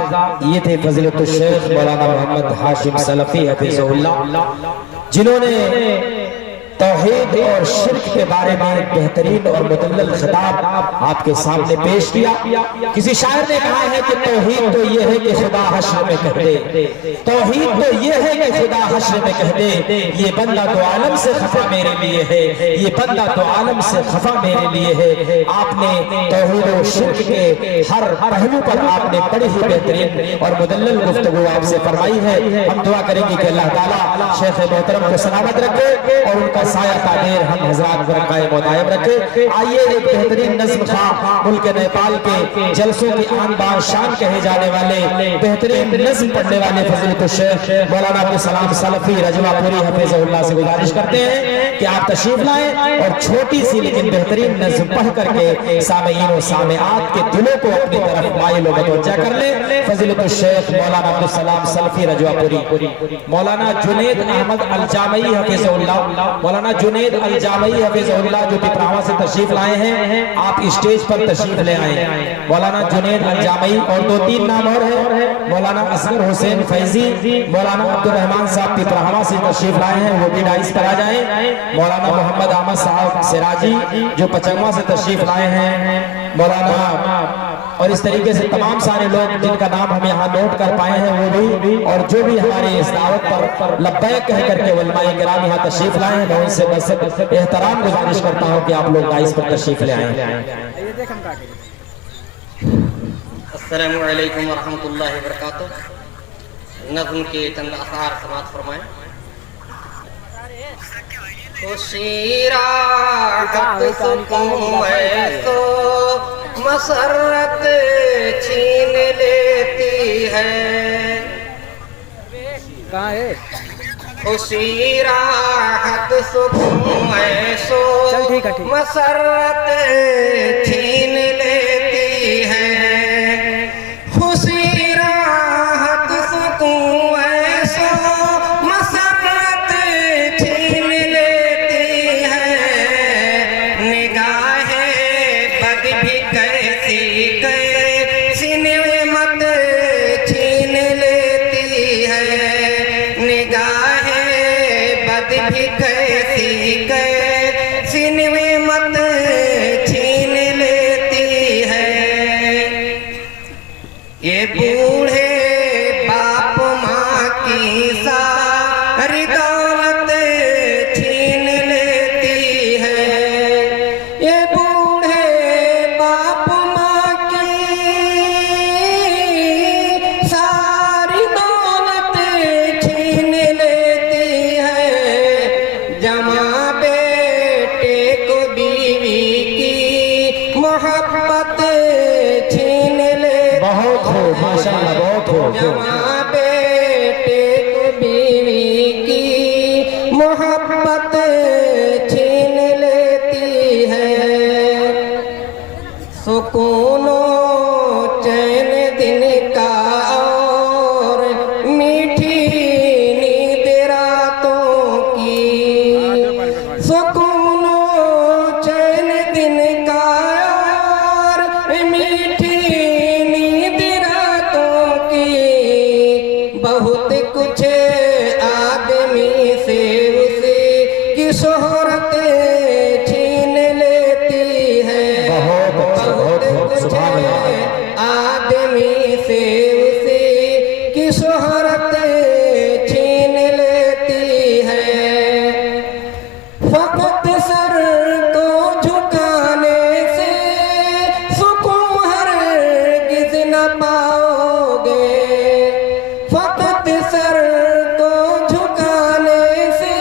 ये थे फज़ीलतुल शेख मौलाना मोहम्मद हाशिम सलफ़ी हफ़िज़हुल्लाह, जिन्होंने तौहीद और शिर्क के बारे में एक बेहतरीन और मुदल्लल खिताब आपके सामने पेश किया। किसी शायर ने कहा है कि तौहीद तो ये है कि खुदा हश्र में कह दे, तौहीद तो ये है कि खुदा हश्र में कह दे, ये बंदा तो आलम से खफा मेरे लिए है, ये बंदा तो आलम से खफा मेरे लिए है। आपने तौहीद और शिर्क के हर पहलू पर आपने बड़ी ही बेहतरीन और मुदल्लल गुफ्तगू आपसे फरमाई है। हम दुआ करेंगे कि अल्लाह ताला शेख मोहतरम को सलामत रखे और उनका साया ताबीर हम हज़रात पर कायम और दायम रखे। आइए एक बेहतरीन नज़्म खा मुल्क नेपाल के जलसों की आन बान शान कहे जाने वाले बेहतरीन नज़्म पढ़ने वाले फज़ीलतुल शेख मौलाना अब्दुल सलाम सलफ़ी रजवापुरी हफ़िज़हुल्लाह से गुजारिश करते हैं कि आप तशरीफ लाएं और छोटी सी लेकिन बेहतरीन नज़्म पढ़ करके सामईन और सामिआत के दिलों को अपनी तरफ माइल व मतवज्जा कर ले। फज़ीलतुल शेख मौलाना अब्दुल सलाम सलफ़ी रजवापुरी। मौलाना जुनैद अहमद अल जामई हफ़िज़हुल्लाह, मौलाना जुनैद अल जामई हफ़िज़हुल्लाह जो पिपरावा से तशरीफ लाए हैं, आप स्टेज पर तशरीफ ले आए। मौलाना जुनैद अल जामई और दो तीन नाम और हैं, मौलाना असगर हुसैन फैजी, मौलाना अब्दुल रहमान साहब पिपरावा से तशरीफ लाए हैं, वो भी डाइस पर आ जाएं। मौलाना मोहम्मद अहमद साहब सिराजी जो पचंगवा से तशरीफ लाए हैं, मौलाना और इस तरीके से तमाम सारे लोग जिनका नाम हम यहाँ नोट कर पाए हैं वो भी, और जो भी हमारी इस दावत पर लब्बैक कह करके उलमाए किराम यहाँ तशरीफ लाए हैं, मैं उनसे बस एहतराम गुजारिश करता हूँ कि आप लोग डाइस पर तशरीफ ले आए। अस्सलामु अलैकुम व रहमतुल्लाहि व बरकातुहू। नज़्म के चंद अशआर समाअत फरमाएं। खुशी राहत सुकून ऐसो मसरत छीन लेती है, खुशी राहत सुकून ऐसो मसरत छीन लेती है, खुशी राहत सुकून ऐसो मसरत छीन लेती है, निगाहें बद भी कैसी कैसी नेमत छीन लेती है, निगाहें बद भी कैसी कैसी नेमत छीन लेती है। ये बूढ़े बाप माँ की सारी दौलत छीन लेती है, ये बूढ़े बाप माँ की सारी दौलत छीन लेती है, जमा बेटे को बीवी की मोहब्बत छीन लेती, बहुत हो माशाअल्लाह, बहुत हो। जमा बेटे को बीवी की मोहब्बत छीन लेती है, सुकूनो चैन दिन का और मीठी नींद रातों की, सुकूनो चैन मीठी नींद रातों की, बहुत कुछ आदमी से उसी की शोहरत छीन लेती है। बहुत कुछ आदमी से उसी की शोहरत छीन लेती है। फकत सर को झुकाने से सुकून हरगिज़ न पाओगे। फकत सर को झुकाने से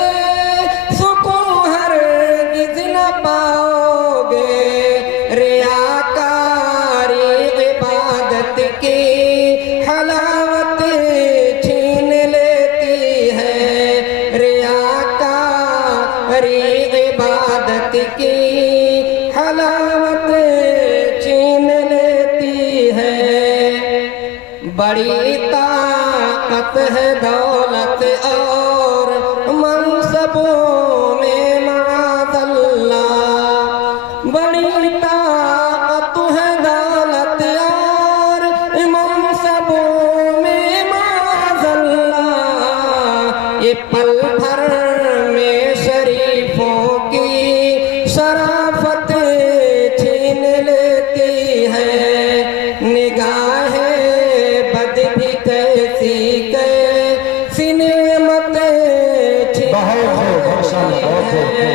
सुकून हरगिज़ न पाओगे। रियाकारी इबादत की हलावत छीन लेती है। रियाकारी इबादत की हलावत छीन लेती है। बड़ी ताकत है दौलत और मनसबों में माज़अल्लाह। बड़ी ताकत है दौलत और मनसबों में माज़अल्लाह। ये पल भर में शरीफों की शराफत छीन लेती है। निगाहें बद भी कैसी कैसी नेमत छीन लेती है।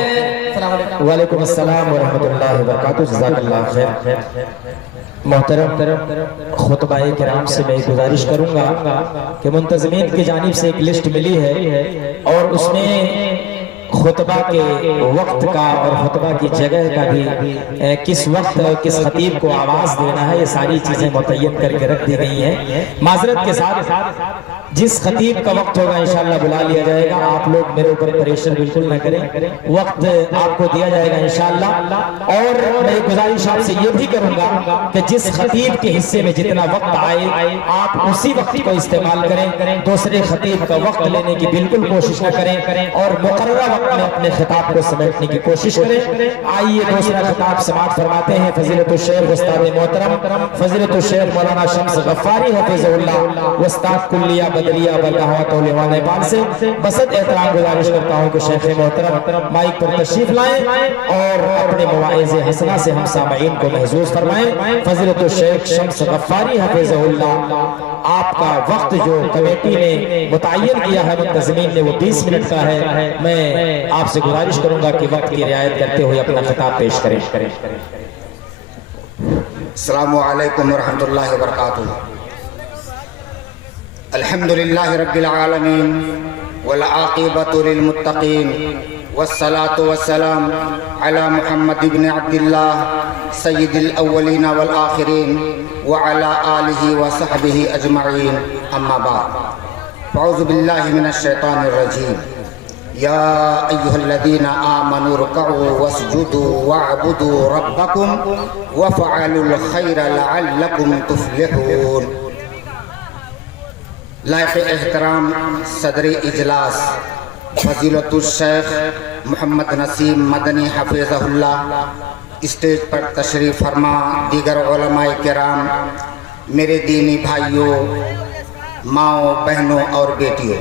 वालेकुम अस्सलाम व रहमतुल्लाहि व बरकातुहू। जज़ाकल्लाह खैर। मोहतरम खुतबाए किराम से मैं गुजारिश करूंगा कि मुंतज़मीन की जानिब से एक लिस्ट मिली है और उसमें खुतबा के वक्त का और खुतबा की जगह का भी किस वक्त किस खतीब को आवाज देना है, ये सारी चीजें मुतय्यन करके रख दी गई हैं। माजरत के साथ जिस खतीब का वक्त होगा इंशाअल्लाह बुला लिया जाएगा। आप लोग मेरे ऊपर प्रेशर बिल्कुल न करें, वक्त आपको दिया जाएगा इंशाअल्लाह। और मैं गुजारिश आपसे ये भी करूंगा कि जिस खतीब के हिस्से में जितना वक्त आए आप उसी वक्त को इस्तेमाल करें। दूसरे खतीब का वक्त लेने की बिल्कुल कोशिश न करें और मुकर्रर वक्त में अपने खिताब को समेटने की कोशिश करें। आइए दूसरा खिताब समाअत फरमाते हैं फजीलतुल शेख उस्ताद मोहतरम फजीलतुल शेख मौलाना शम्स गफ्फारी हफिज़हुल्लाह उस्ताद कुल्लिया बदरिया बरकावत उलमा नेपाल से बसत एहतराम गुजारिश करता हूँ कि शेख मोहतरम माइक पर तशरीफ लाएं और अपने मवाइज़े हसना से हम सामईन को महसूस फरमाएं। फजीलतुल शेख शम्स गफ्फारी हफिज़हुल्लाह, आपका वक्त जो कमेटी ने मुतय्यन किया है मुंतज़मीन ने वो 20 मिनट का है। मैं आपसे गुजारिश करूंगा कि वक्त की रियायत करते हुए अपना खिताब पेश करें। अस्सलामु अलैकुम वरहमतुल्लाहि वबरकातुहू। अल्हम्दुलिल्लाहि रब्बिल आलमीन वल आक़िबतु लिल मुत्तक़ीन वस्सलातु वस्सलाम अला मुहम्मद इब्न अब्दिल्लाह सय्यिदिल अव्वलीन वल आखिरीन व अला आलिहि व सहबिहि अजमईन। अम्मा बाद। अऊज़ु बिल्लाहि मिनश शैतानिर रजीम। या अय्युहल्लज़ीना आमनू रुकऊ वस्जुदू वअबुदू रब्बकुम वफ़अलुल खैर लअल्लकुम तुफ़्लिहून। लायक़ एहतराम सदर इजलास फजीलतुल शेख मोहम्मद नसीम मदनी हफिज़हुल्लाह, स्टेज पर तशरीफ़ फरमा, दीगर उलमाए किराम, मेरे दीनी भाइयों, माओ, बहनों और बेटियों,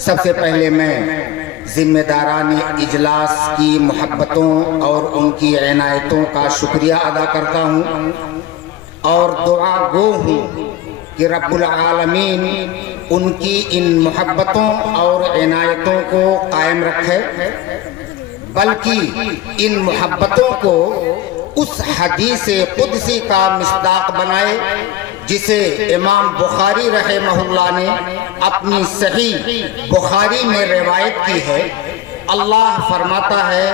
सबसे पहले मैं ज़िम्मेदारान इजलास की मोहब्बतों और उनकी इनायतों का शुक्रिया अदा करता हूँ और दुआ गो हूँ कि रब्बुल आलमीन उनकी इन मोहब्बतों और इनायतों को कायम रखे, बल्कि इन मोहब्बतों को उस हदीस कुदसी का मिस्दाक बनाए जिसे इमाम बुखारी रहमहुल्लाह ने अपनी सही बुखारी में रिवायत की है। अल्लाह फरमाता है,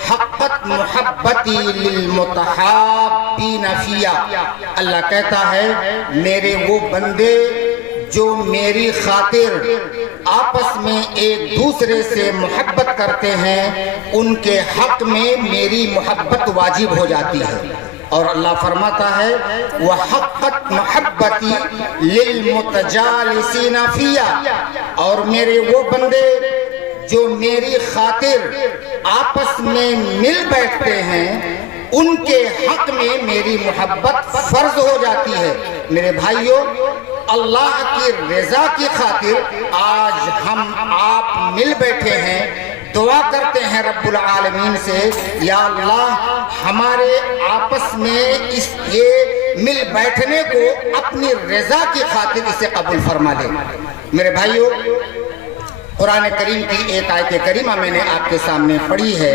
हक़्क़त मुहब्बती लिल मुतहाब्बीन फ़िया। अल्लाह कहता है, मेरे वो बंदे जो मेरी खातिर आपस में एक दूसरे से मोहब्बत करते हैं, उनके हक में मेरी मोहब्बत वाजिब हो जाती है। और अल्लाह फरमाता है, वह हक़्क़त मुहब्बती लिल मुतजालिसीना फ़िया। और मेरे वो बंदे जो मेरी खातिर आपस में मिल बैठते हैं, उनके हक में मेरी मोहब्बत फर्ज हो जाती है। मेरे भाइयों, अल्लाह की रज़ा की खातिर आज हम आप मिल बैठे हैं। दुआ करते हैं रब्बुल आलमीन से, या अल्लाह हमारे आपस में ये मिल बैठने को अपनी रज़ा की खातिर इसे कबूल फरमा ले। मेरे भाइयों, कुरान करीम की एक आयत करीमा मैंने आपके सामने पढ़ी है।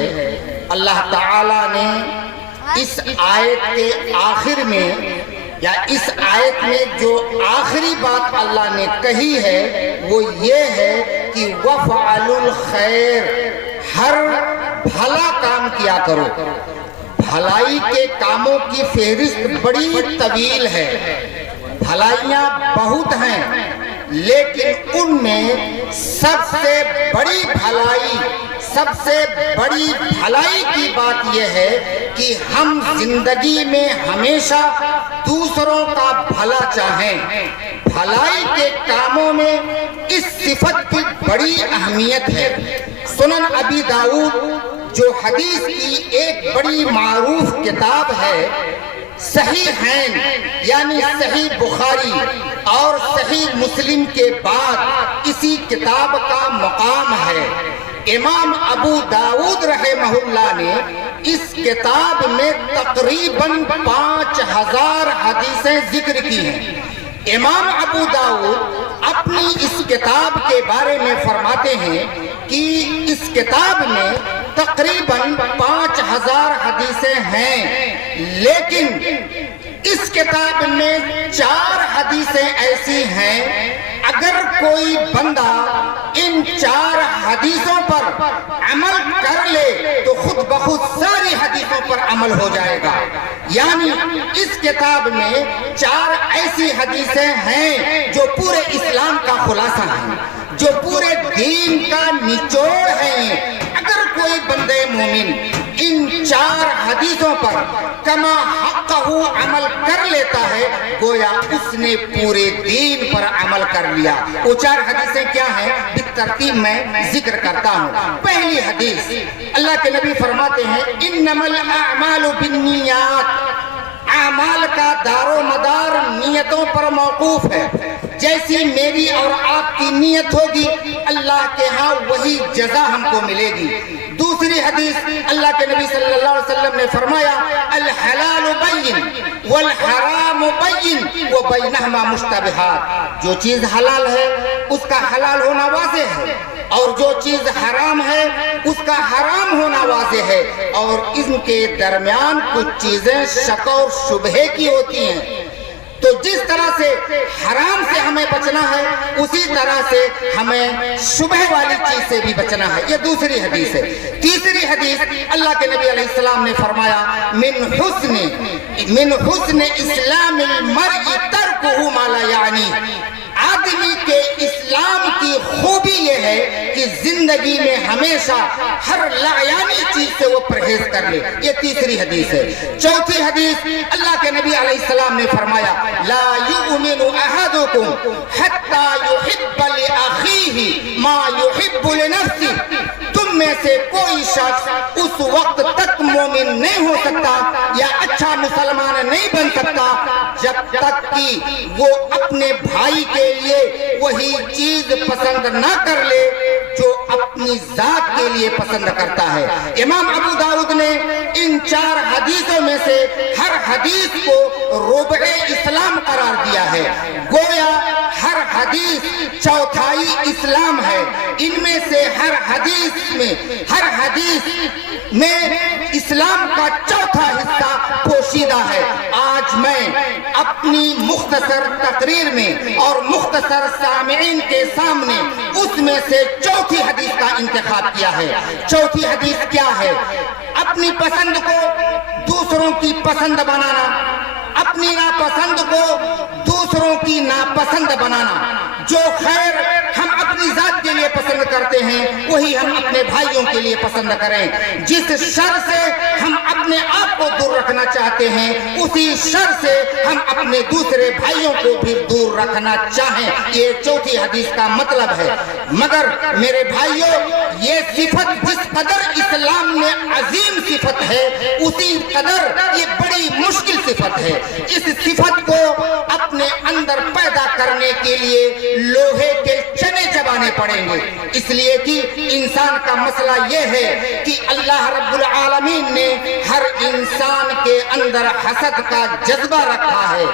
अल्लाह ताला ने इस आयत के आखिर में, या इस आयत में जो आखिरी बात अल्लाह ने कही है वो ये है कि वफ़अलुल खैर, हर भला काम किया करो। भलाई के कामों की फेहरिस्त बड़ी तवील है, भलाइयाँ बहुत हैं, लेकिन उनमें सबसे बड़ी भलाई, सबसे बड़ी भलाई की बात यह है कि हम जिंदगी में हमेशा दूसरों का भला चाहें। भलाई के कामों में इस सिफत की बड़ी अहमियत है। सुनन अबी दाऊद जो हदीस की एक बड़ी मारूफ किताब है, सही हैन यानी सही बुखारी और सही मुस्लिम के बाद इसी किताब का मकाम है। इमाम अबू दाऊद रहमहुल्लाह ने इस किताब में तकरीबन 5000 हदीसें जिक्र की हैं। इमाम अबू दाऊद अपनी इस किताब के बारे में फरमाते हैं कि इस किताब में तकरीबन 5000 हदीसें हैं, लेकिन इस किताब में 4 हदीसें ऐसी हैं, अगर कोई बंदा इन 4 हदीसों पर अमल कर ले तो खुद बखुद सारी हदीसों पर अमल हो जाएगा। यानी इस किताब में 4 ऐसी हदीसें हैं जो पूरे इस्लाम का खुलासा है, जो पूरे दीन का निचोड़ है। अगर कोई बंदे मोमिन इन 4 हदीसों पर कमा हक़्क़हू अमल कर लेता है, गोया उसने पूरे दीन पर अमल कर लिया। वो 4 हदीसें क्या हैं, बितरतीब मैं जिक्र करता हूँ। पहली हदीस, अल्लाह के नबी फरमाते हैं, इन्नमल अअमालु बिन्नियात, अमाल का दारो मदार नियतों पर मौकूफ है। जैसी मेरी और आपकी नियत होगी, अल्लाह के यहाँ वही जज़ा हमको मिलेगी। दूसरी हदीस, अल्लाह के नबी सल्लल्लाहु अलैहि वसल्लम ने फरमाया, अल हलालु बैयिन वल हरामु बैयिन व बैनहुमा मुश्तबिहात। जो चीज हलाल है उसका हलाल होना वाज़ेह है, और जो चीज हराम है उसका हराम होना वाज़ेह है, और इनके दरमियान कुछ चीजें शक और शुबहे की होती हैं। तो जिस तरह से हराम से हमें बचना है, उसी तरह से हमें शुबह वाली चीज से भी बचना है। ये दूसरी हदीस है। तीसरी हदीस, अल्लाह के नबी अलैहिस्सलाम ने फरमाया, मिन हुस्न इस्लामिल मर्इ तर्कुहु मा ला यानी। आदमी के इस्लाम की खूबी ये है कि जिंदगी में हमेशा हर लायानी चीज से वो परहेज कर ले। ये तीसरी हदीस है। चौथी हदीस, अल्लाह के नबी अलैहिस्सलाम ने फरमाया, ला युमिनु अहदुकुम हत्ता युहिब्ब लि अखीहि मा युहिब्बु लि नफ्सिहि। तुम में से कोई शख्स उस वक्त तक मोमिन नहीं हो सकता या अच्छा मुसलमान नहीं बन सकता जब तक कि वो अपने भाई के लिए वही चीज पसंद ना कर ले जो अपनी जात के लिए पसंद करता है। इमाम अबू दाऊद ने इन 4 हदीसों में से हर हदीस को रुबए इस्लाम करार दिया है। गोया हर हदीस चौथाई इस्लाम है। इनमें से हर हदीस में इस्लाम का चौथा हिस्सा पोशीदा है। आज मैं अपनी मुख्तसर तकरीर में और मुख्तसर सामईन के सामने उसमें से चौथी हदीस का इंतखाब किया है। चौथी हदीस क्या है? अपनी पसंद को दूसरों की पसंद बनाना, अपनी नापसंद को दूसरों की नापसंद बनाना। जो खैर हम अपनी जात के लिए पसंद करते हैं वही हम अपने भाइयों के लिए पसंद करें। जिस शर से हम अपने आप को दूर रखना चाहते हैं उसी शर से हम अपने दूसरे भाइयों को भी दूर रखना चाहें, ये चौथी हदीस का मतलब है। मगर मेरे भाइयों, ये सिफत जिस कदर इस्लाम में अजीम सिफत है उसी कदर ये बड़ी मुश्किल सिफत है। इस सिफत को अपने अंदर पैदा करने के लिए लोहे के चने चबाने पड़ेंगे, इसलिए कि इंसान का मसला ये है कि अल्लाह रब्बुल आलमीन ने हर इंसान के अंदर हसद का जज्बा रखा है।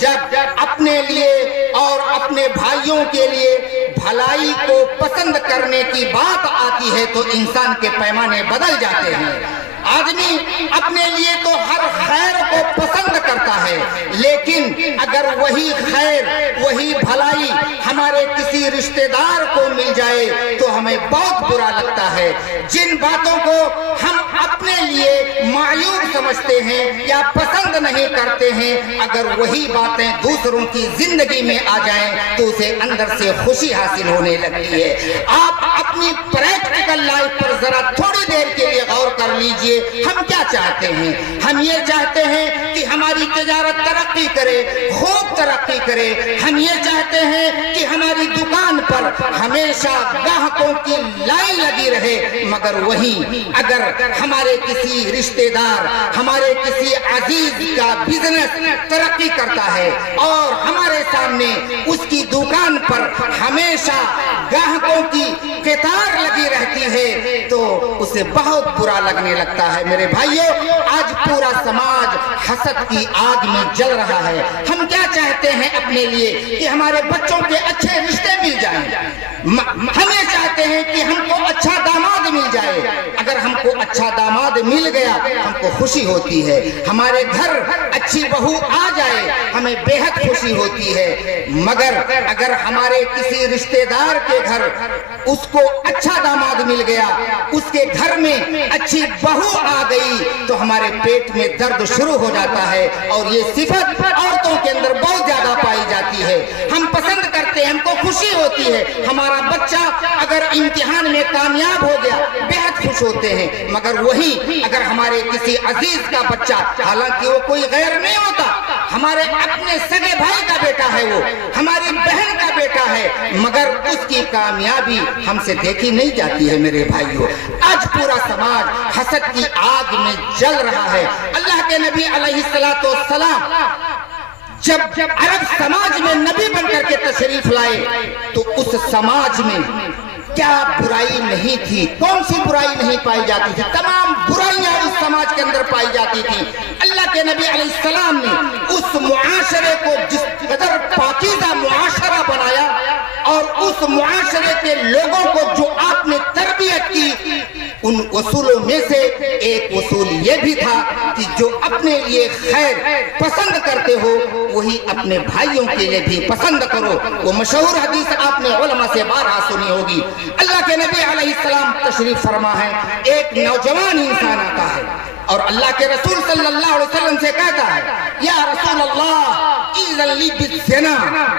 जब अपने लिए और अपने भाइयों के लिए भलाई को पसंद करने की बात आती है तो इंसान के पैमाने बदल जाते हैं। आदमी अपने लिए तो हर खैर को पसंद करता है, लेकिन अगर वही खैर वही भलाई हमारे किसी रिश्तेदार को मिल जाए तो हमें बहुत बुरा लगता है। जिन बातों को हम अपने लिए मायूब समझते हैं या पसंद नहीं करते हैं, अगर वही बातें दूसरों की जिंदगी में आ जाएं तो उसे अंदर से खुशी हासिल होने लगती है। आप अपनी प्रैक्टिकल लाइफ पर जरा थोड़ी देर के लिए गौर कर लीजिए। हम क्या चाहते हैं? हम ये चाहते हैं कि हमारी तिजारत तरक्की करे, खूब तरक्की करे। हम ये चाहते हैं कि हमारी दुकान पर हमेशा ग्राहकों की लाइन लगी रहे। मगर वहीं अगर हमारे किसी रिश्तेदार, हमारे किसी अजीज का बिजनेस तरक्की करता है और हमारे सामने उसकी दुकान पर हमेशा ग्राहकों की कतार लगी रहती है तो उसे बहुत बुरा लगने लगता है। मेरे भाइयों, आज पूरा समाज हसद की आग में जल रहा है। हम क्या चाहते हैं अपने लिए कि हमारे बच्चों के अच्छे रिश्ते मिल जाएं। हम ये चाहते हैं कि हमको अच्छा दामाद मिल जाए। अगर हमको अच्छा दामाद मिल गया हमको खुशी होती है। हमारे घर अच्छी बहू आ जाए हमें बेहद खुशी होती है। मगर अगर हमारे किसी रिश्तेदार के घर उसको अच्छा दामाद मिल गया, उसके घर में अच्छी बहू आ गई तो हमारे पेट में दर्द शुरू हो जाता है। और ये सिफत औरतों के अंदर बहुत ज्यादा पाई जाती है। हम पसंद करते हैं, हमको खुशी होती है। हमारा बच्चा अगर इम्तिहान में कामयाब हो गया बेहद खुश होते हैं। मगर वही अगर हमारे किसी अजीज का बच्चा, हालांकि वो कोई गैर नहीं होता, हमारे अपने सगे भाई का बेटा है, वो हमारी बहन का बेटा है, मगर उसकी कामयाबी हमसे देखी नहीं जाती है। मेरे भाइयों, आज पूरा समाज हसद की आग में जल रहा है। अल्लाह के नबी अलैहिस्सलातु वस्सलाम जब अरब समाज में नबी बनकर के तशरीफ लाए तो उस समाज में क्या बुराई नहीं थी? कौन सी बुराई नहीं पाई जाती थी? तमाम बुराइयां उस समाज के अंदर पाई जाती थी। अल्लाह के नबी अलैहिस्सलाम ने उस मुआशरे को जिस कदर पाकीज़ा मुआशरा बनाया और उस मुआशरे के लोगों को जो आपने तरबियत की, उन उसूलों में से एक उसूल ये भी था कि जो अपने लिए खैर पसंद करते हो वही अपने भाइयों के लिए भी पसंद करो। वो मशहूर हदीस आपने उलमा से बारहा सुनी होगी। अल्लाह के नबी अलैहिस्सलाम तशरीफ फरमा है, एक नौजवान इंसान आता है और अल्लाह के रसूल सल्लल्लाहु अलैहि वसल्लम से कहता है, या रसूल अल्लाह इज़न ली बिज़िना।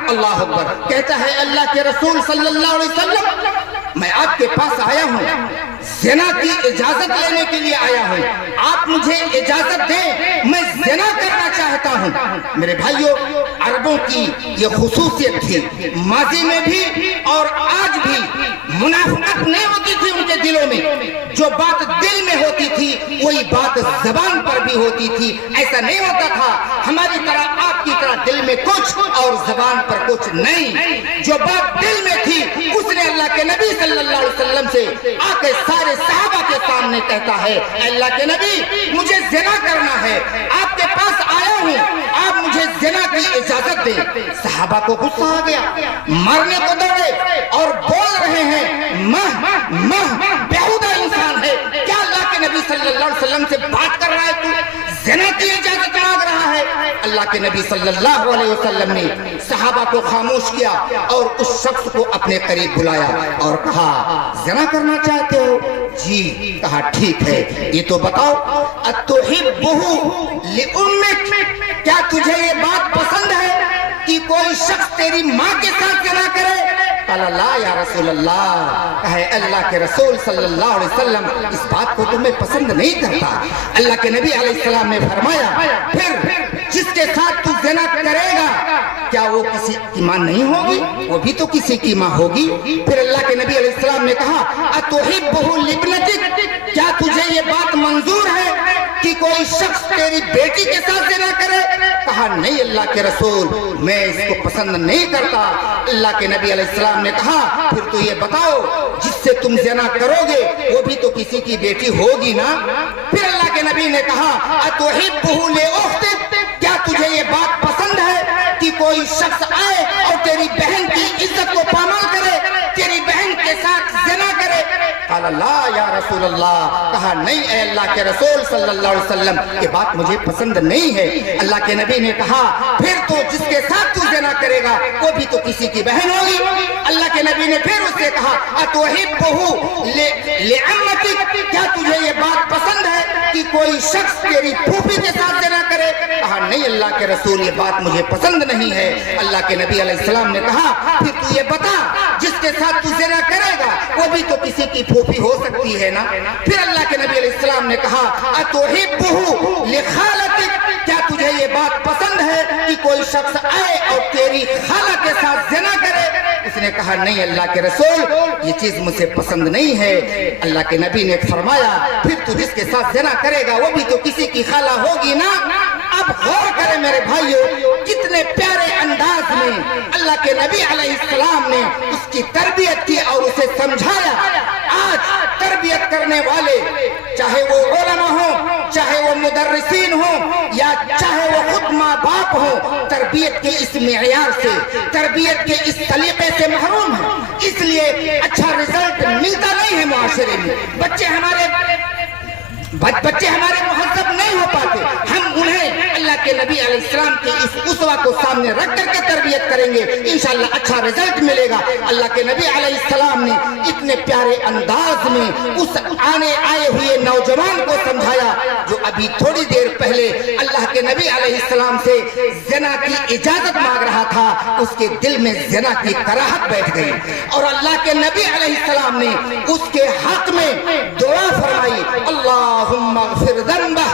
अल्लाह अकबर। कहता है, अल्लाह के रसूल सल्लल्लाहु अलैहि वसल्लम, मैं आपके पास आया हूँ, ज़िना की इजाजत लेने के लिए आया हूँ, आप मुझे इजाजत दें, मैं ज़िना करना चाहता हूँ। मेरे भाइयों, अरबों की ये खुसूसियत थी, माजी में भी और आज भी मुनाफिकत नहीं होती थी उनके दिलों में। जो बात दिल में होती थी वही बात जबान पर भी होती थी। ऐसा नहीं होता था हमारी तरह, आपकी तरह दिल में कुछ और जबान पर कुछ नहीं। जो बात दिल में थी उसने अल्लाह के नबी सल्लल्लाहु अलैहि वसल्लम से आके सारे सहाबा के सामने कहता है, अल्लाह के नबी, मुझे ज़िना करना है, आपके पास आया हूँ, आप मुझे ज़िना की इजाजत दें। सहाबा को गुस्सा आ गया, मारने को दौड़े और बोल रहे हैं, बेहुदा इंसान है, क्या अल्लाह के नबी सल्लल्लाहु अलैहि वसल्लम से बात कर रहा है तू? ज़िना की इजाजत मांग रहा है। अल्लाह के नबी सल्लल्लाहु अलैहि वसल्लम ने सहाबा को खामोश किया और उस शख्स को अपने करीब बुलाया और कहा, ज़िना करना चाहते हो? जी। कहा, ठीक है, ये तो बताओ, अतुहिब्बुहु लिउम्मिक, क्या तुझे ये बात पसंद है कि कोई शख्स तेरी माँ के साथ ज़िना करे? قال لا یا رسول اللہ، کہے اللہ کے رسول صلی اللہ علیہ وسلم اس بات کو تمہیں پسند نہیں کرتا۔ اللہ کے نبی علیہ السلام نے فرمایا پھر جس کے ساتھ تو زنا کرے گا کیا وہ کسی کی ماں نہیں ہوگی؟ وہ بھی تو کسی کی ماں ہوگی۔ پھر اللہ کے نبی علیہ السلام نے کہا اتحبہ لابنتک، کیا تجھے یہ بات منظور ہے کہ کوئی شخص تیری بیٹی کے ساتھ زنا کرے؟ کہا نہیں اللہ کے رسول، میں اس کو پسند نہیں کرتا۔ اللہ کے نبی علیہ السلام نے کہا پھر تو یہ بتاؤ جس سے تم زنا کرو گے وہ بھی تو کسی کی بیٹی ہوگی نا؟ پھر اللہ کے نبی نے کہا اتحبہ لاختک، کیا تجھے یہ بات پسند ہے کہ کوئی شخص آئے اور تیری بہن کی عزت کو پامال کرے، تیری بہن کے ساتھ زنا کرے؟ قال لا یا رسول اللہ، کہا نہیں اے اللہ کے رسول صلی اللہ علیہ وسلم یہ بات مجھے پسند نہیں ہے۔ اللہ کے نبی نے کہا پھر تو جس کے ساتھ تو زنا کرے گا وہ بھی تو کسی کی بہن ہوگی۔ اللہ کے نبی نے پھر اس سے کہا اتحبہ لعمتک، کیا تجھے یہ بات پسند ہے کہ کوئی شخص تیری پھوپھی کے ساتھ زنا کرے؟ کہا نہیں اللہ کے رسول یہ بات مجھے پسند نہیں ہے۔ اللہ کے نبی علیہ السلام نے کہا پھر تو یہ بتا جس کے ساتھ تو زنا کرے گا وہ بھی تو کسی کی پھوپھی ہو سکتی ہے نا؟ پھر اللہ کے نبی علیہ السلام نے کہا اتحبہ لخالتک، کیا تجھے یہ بات پسند ہے کہ کوئی شخص آئے اور تیری خالہ کے ساتھ زنا کرے؟ اس نے کہا نہیں اللہ کے رسول یہ چیز مجھے پسند نہیں ہے۔ اللہ کے نبی نے فرمایا پھر تو جس کے ساتھ زنا کرے گا وہ بھی تو کسی کی خالہ ہوگی نا؟ اب غور کریں میرے بھائیو کتنے پیارے انداز میں اللہ کے نبی علیہ السلام نے اس کی تربیت کی اور اسے سمجھایا۔ آج تربیت کرنے والے چاہے وہ علماء ہوں، چاہے وہ مدرسین ہوں، یا چاہے وہ خود ماں باپ ہوں، تربیت کے اس معیار سے، تربیت کے اس طریقے سے محروم ہیں۔ اس لیے اچھا رزلٹ ملتا نہیں ہے معاشرے میں۔ بچے ہمارے مہذب نہیں ہو پاتے۔ ہم انہیں اللہ کے نبی علیہ السلام کے اس اسوہ کو سامنے رکھ کر کے تربیت کریں گے، انشاءاللہ اچھا رزلٹ ملے گا۔ اللہ کے نبی علیہ السلام نے اتنے پیارے انداز میں اس آئے ہوئے نوجوان کو سمجھایا جو ابھی تھوڑی دیر پہلے اللہ کے نبی علیہ السلام سے زنا کی اجازت مانگ رہا تھا، اس کے دل میں زنا کی کراہت بیٹھ گئی، اور اللہ کے نبی علیہ السلام نے اس کے حق میں دعا فرمائی اللہم اغفر ذنبہ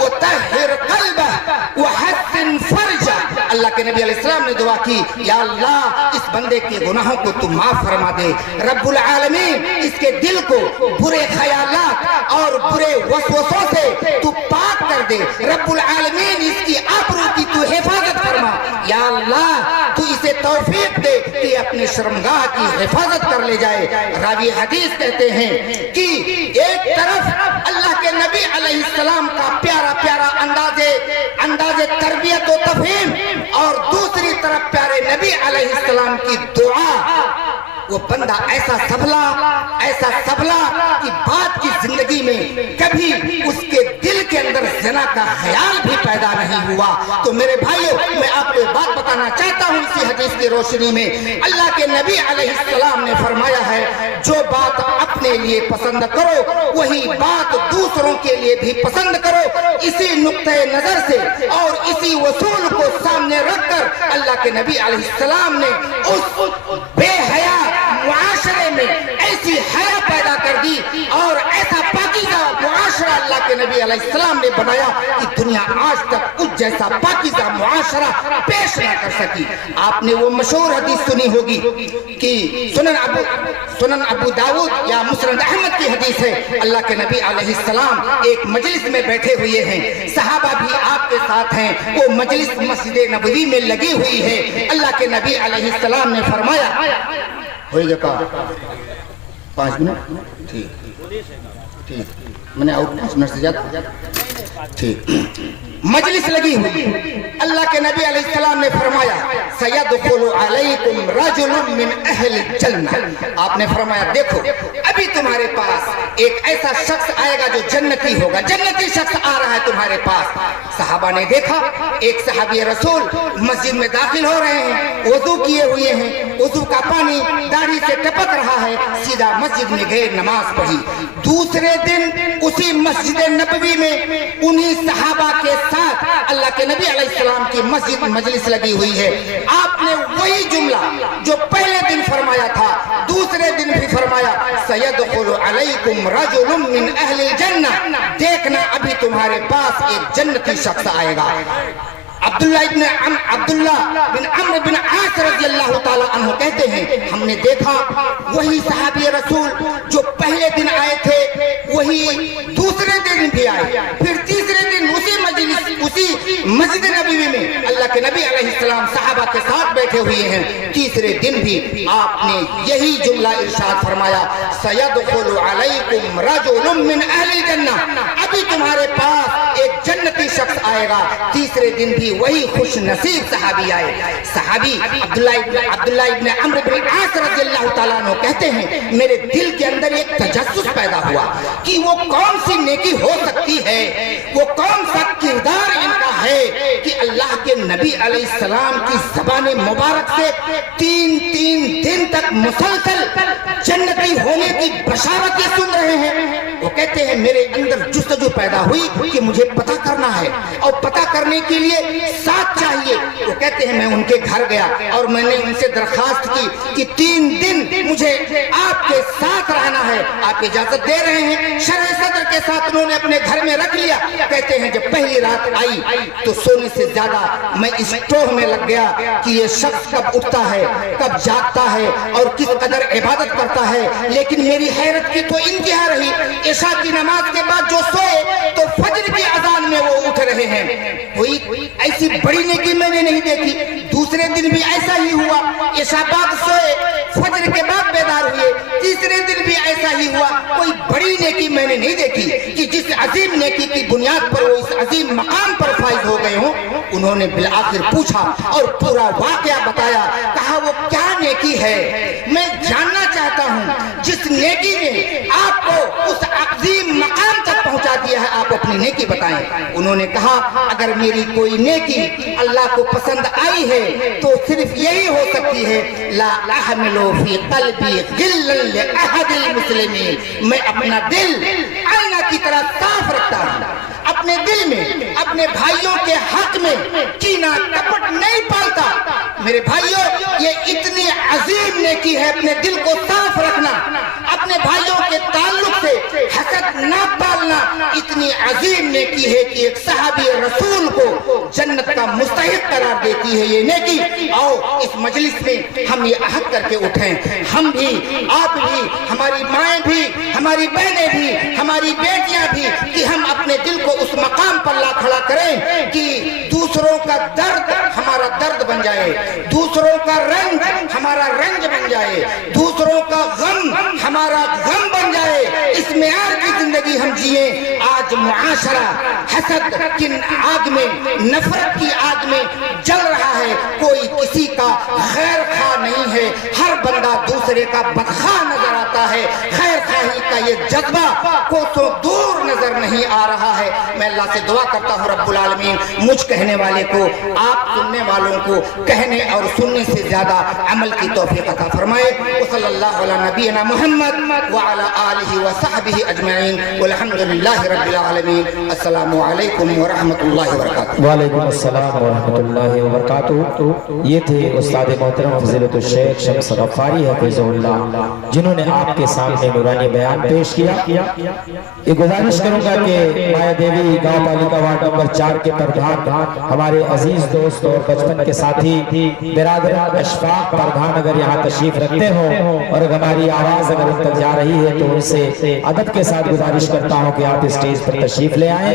وطہر قلبہ وحسن فرجہ۔ اللہ کے نبی علیہ السلام نے دعا کی یا اللہ اس بندے کے گناہوں کو تو معاف فرما دے، رب العالمین اس کے دل کو برے خیالات اور برے وسوسوں سے تو پاک کر دے، رب العالمین اس کی آبرو کی تو حفاظت فرما، یا اللہ تو اسے توفیق دے کہ اپنے شرمگاہ کی حفاظت کر لے جائے۔ راوی حدیث کہتے ہیں کہ ایک طرف اللہ کے نبی علیہ السلام کا پیارا پیارا انداز تربیت و تفہیم، اور دوسری طرف پیارے نبی علیہ السلام کی دعا۔ وہ بندہ ایسا سبلا کہ بعد کی زندگی میں کبھی اس کے دل کے اندر زنا کا خیال بھی پیدا نہیں ہوا۔ تو میرے بھائیو میں آپ کو بات بتانا چاہتا ہوں اسی حدیث کی روشنی میں، اللہ کے نبی علیہ السلام نے فرمایا ہے جو بات اپنے لیے پسند کرو وہی بات دوسروں کے لیے بھی پسند کرو۔ اسی نقطۂ نظر سے اور اسی اصول کو سامنے رکھ کر اللہ کے نبی علیہ السلام نے اس بے حیا معاشرے میں ایسی حیا پیدا کر دی اور ایسا پاکیزہ معاشرہ اللہ کے نبی علیہ السلام نے بنایا کہ دنیا آج تک اس جیسا پاکیزہ معاشرہ پیش نہ کر سکی۔ آپ نے وہ مشہور حدیث سنی ہوگی کہ سنن ابو داؤد یا مسند احمد کی حدیث ہے، اللہ کے نبی علیہ السلام ایک مجلس میں بیٹھے ہوئے ہیں، صحابہ بھی آپ کے ساتھ ہیں، وہ مجلس مسجد نبوی میں لگی ہوئی ہے۔ اللہ کے نبی علیہ السلام نے فرمایا ہوئی گا کہا 5 منٹ ٹھیک میں نے 5 منٹ سے زیادہ ٹھیک مجلس لگی ہوئی، اللہ کے نبی علیہ السلام نے فرمایا سیدخل علیکم رجل من اہل الجنہ۔ آپ نے فرمایا دیکھو ابھی تمہارے پاس ایک ایسا شخص آئے گا جو جنتی ہوگا، جنتی شخص آ رہا ہے تمہارے پاس۔ صحابہ نے دیکھا ایک صحابی رسول مسجد میں داخل ہو رہے ہیں، وضو کیے ہوئے ہیں، وضو کا پانی داڑھی سے ٹپک رہا ہے، سیدھا مسجد میں گئے، نماز پڑھی۔ دوسرے دن اسی مسجد نبوی میں انہی صحابہ کے साथ अल्लाह के नबी अलैहिस्सलाम की मस्जिद मजलिस लगी हुई है। आपने वही जुमला जो पहले दिन फरमाया था, दूसरे दिन भी फरमाया, सयदखुलु अलैकुम रजुलुम मिन अहलिल जन्नह, देखना अभी तुम्हारे पास एक जन्नती शख्स आएगा। अब्दुल्ला बिन अम्र बिन आस रज़ियल्लाहु ताला अन्हु कहते हैं, हमने देखा वही सहाबी रसूल जो पहले दिन आए थे वही दूसरे दिन भी आए, फिर तीसरे दिन उसी मस्जिद नबवी में अल्लाह के नबी अलैहिस्सलाम सहाबा के साथ बैठे हुए हैं। तीसरे दिन भी आपने यही जुमला इरशाद फरमाया, सयदखुलु अलैकुम रजुलुम मिन अहलिल जन्नह, अभी तुम्हारे पास एक जन्नती शख्स आएगा। तीसरे दिन भी वही खुश नसीब सहाबी आए। सहाबी अब्दुल्ला इब्न अम्र बिन आस रज़ियल्लाहु ताला अन्हु कहते हैं, मेरे दिल के अंदर एक तजस्सुस पैदा हुआ कि वो कौन सी नेकी हो सकती है, वो कौन सा किरदार इनका है कि अल्लाह के नबी अलैहिस्सलाम की ज़बान मुबारक से 3 दिन तक मुसलसल जन्नती होने की बशारत सुन रहे हैं। वो कहते हैं मेरे अंदर जुस्तजू पैदा हुई कि मुझे पता करना है, और पता करने के लिए साथ चाहिए। वो कहते हैं मैं उनके घर गया और मैंने उनसे दरखास्त की कि 3 दिन मुझे आपके साथ रहना है, आप इजाजत दे रहे हैं? शरह सदर के साथ उन्होंने अपने घर में रख लिया। कहते हैं जब पहली रात आई तो सोने से ज्यादा मैं इस टोह में लग गया कि ये शख्स कब उठता है, कब जागता है और किस कदर इबादत करता है। लेकिन मेरी हैरत की तो इंतहा रही, इशा की नमाज के बाद जो सोए तो फजर की अजान में वो उठ रहे हैं। कोई ऐसी बड़ी नेकी मैंने नहीं देखी। दूसरे दिन भी ऐसा ही हुआ, इशा बाद सोए, फजर के बाद बेदार हुए। तीसरे दिन भी ऐसा ही हुआ। कोई बड़ी नेकी मैंने नहीं देखी कि जिस अजीम नेकी की बुनियाद पर वो इस अजीम मकाम पर फाइज हो गए हों। उन्होंने बिल आखिर पूछा और पूरा वाकया बताया। कहा वो क्या नेकी है, मैं जानना चाहता हूँ। जिस नेकी ने आपको उस अजीम मकाम तक पहुंचा दिया है, आप अपनी नेकी बताएं। उन्होंने कहा अगर मेरी कोई नेकी अल्लाह को पसंद आई है तो सिर्फ यही हो सकती है, ला अहमिलु फी क़ल्बी गिल्लन li अहदिल मुस्लिमीन, मैं अपना दिल आईना की तरह साफ रखता हूँ। अपने दिल में अपने भाइयों के हक में कीना कपट नहीं पालता। मेरे भाइयों, ये इतनी अजीम नेकी है अपने दिल को साफ रखना, अपने भाइयों के ताल्लुक से हसद ना पालना। इतनी अजीम नेकी है कि एक सहाबी रसूल को जन्नत का मुस्तहिक करार देती है ये नेकी। आओ इस मजलिस में हम ये अहद करके उठें, हम भी, आप भी, हमारी माएँ भी, हमारी बहनें भी, हमारी बेटियां भी, कि हम अपने दिल को उस मकाम पर ला खड़ा करें कि दूसरों का दर्द हमारा दर्द बन जाए, दूसरों का रंज हमारा रंज बन जाए, दूसरों का गम हमारा गम बन जाए। इस मेयार की जिंदगी हम जिए। आज मुआशरा हसद की आग में, नफरत की आग में जल रहा है। कोई किसी का खैर खा नहीं है, हर बंदा दूसरे का बदखा नजर आता है। खैर खाही का ये जज्बा कोसों दूर नजर नहीं आ रहा है। मैं अल्लाह से दुआ करता हूँ रब्बुल आलमीन मुझ कहने वाले को, आप सुनने वालों को कहने और सुनने से ज्यादा अमल की तौफीक अता फरमाए। सल्लल्लाहु अला नबीना मुहम्मद व अला आलिहि व सहबिहि अजमईन वल्हम्दुलिल्लाहि रब्बिल आलमीन। अस्सलामु अलैकुम व रहमतुल्लाहि व बरकातुहू। वालेकुम अस्सलाम व रहमतुल्लाहि व बरकातुहू। ये थे उस्ताद मोहतरम फजीलतुल शेख शम्स गफ्फारी हफिज़हुल्लाह, जिन्होंने आपके सामने नूरानी बयान पेश किया। ये गुजारिश करूंगा कि माया देवी गांव पालिका वार्ड नंबर 4 के प्रधान, हमारे अजीज दोस्त और बचपन के साथी बिरादर अशफाक प्रधान अगर यहाँ तशरीफ रखते हो और हमारी आवाज अगर उन तक जा रही है तो उनसे अदब के साथ गुजारिश करता हूँ कि आप स्टेज पर तशरीफ ले आए।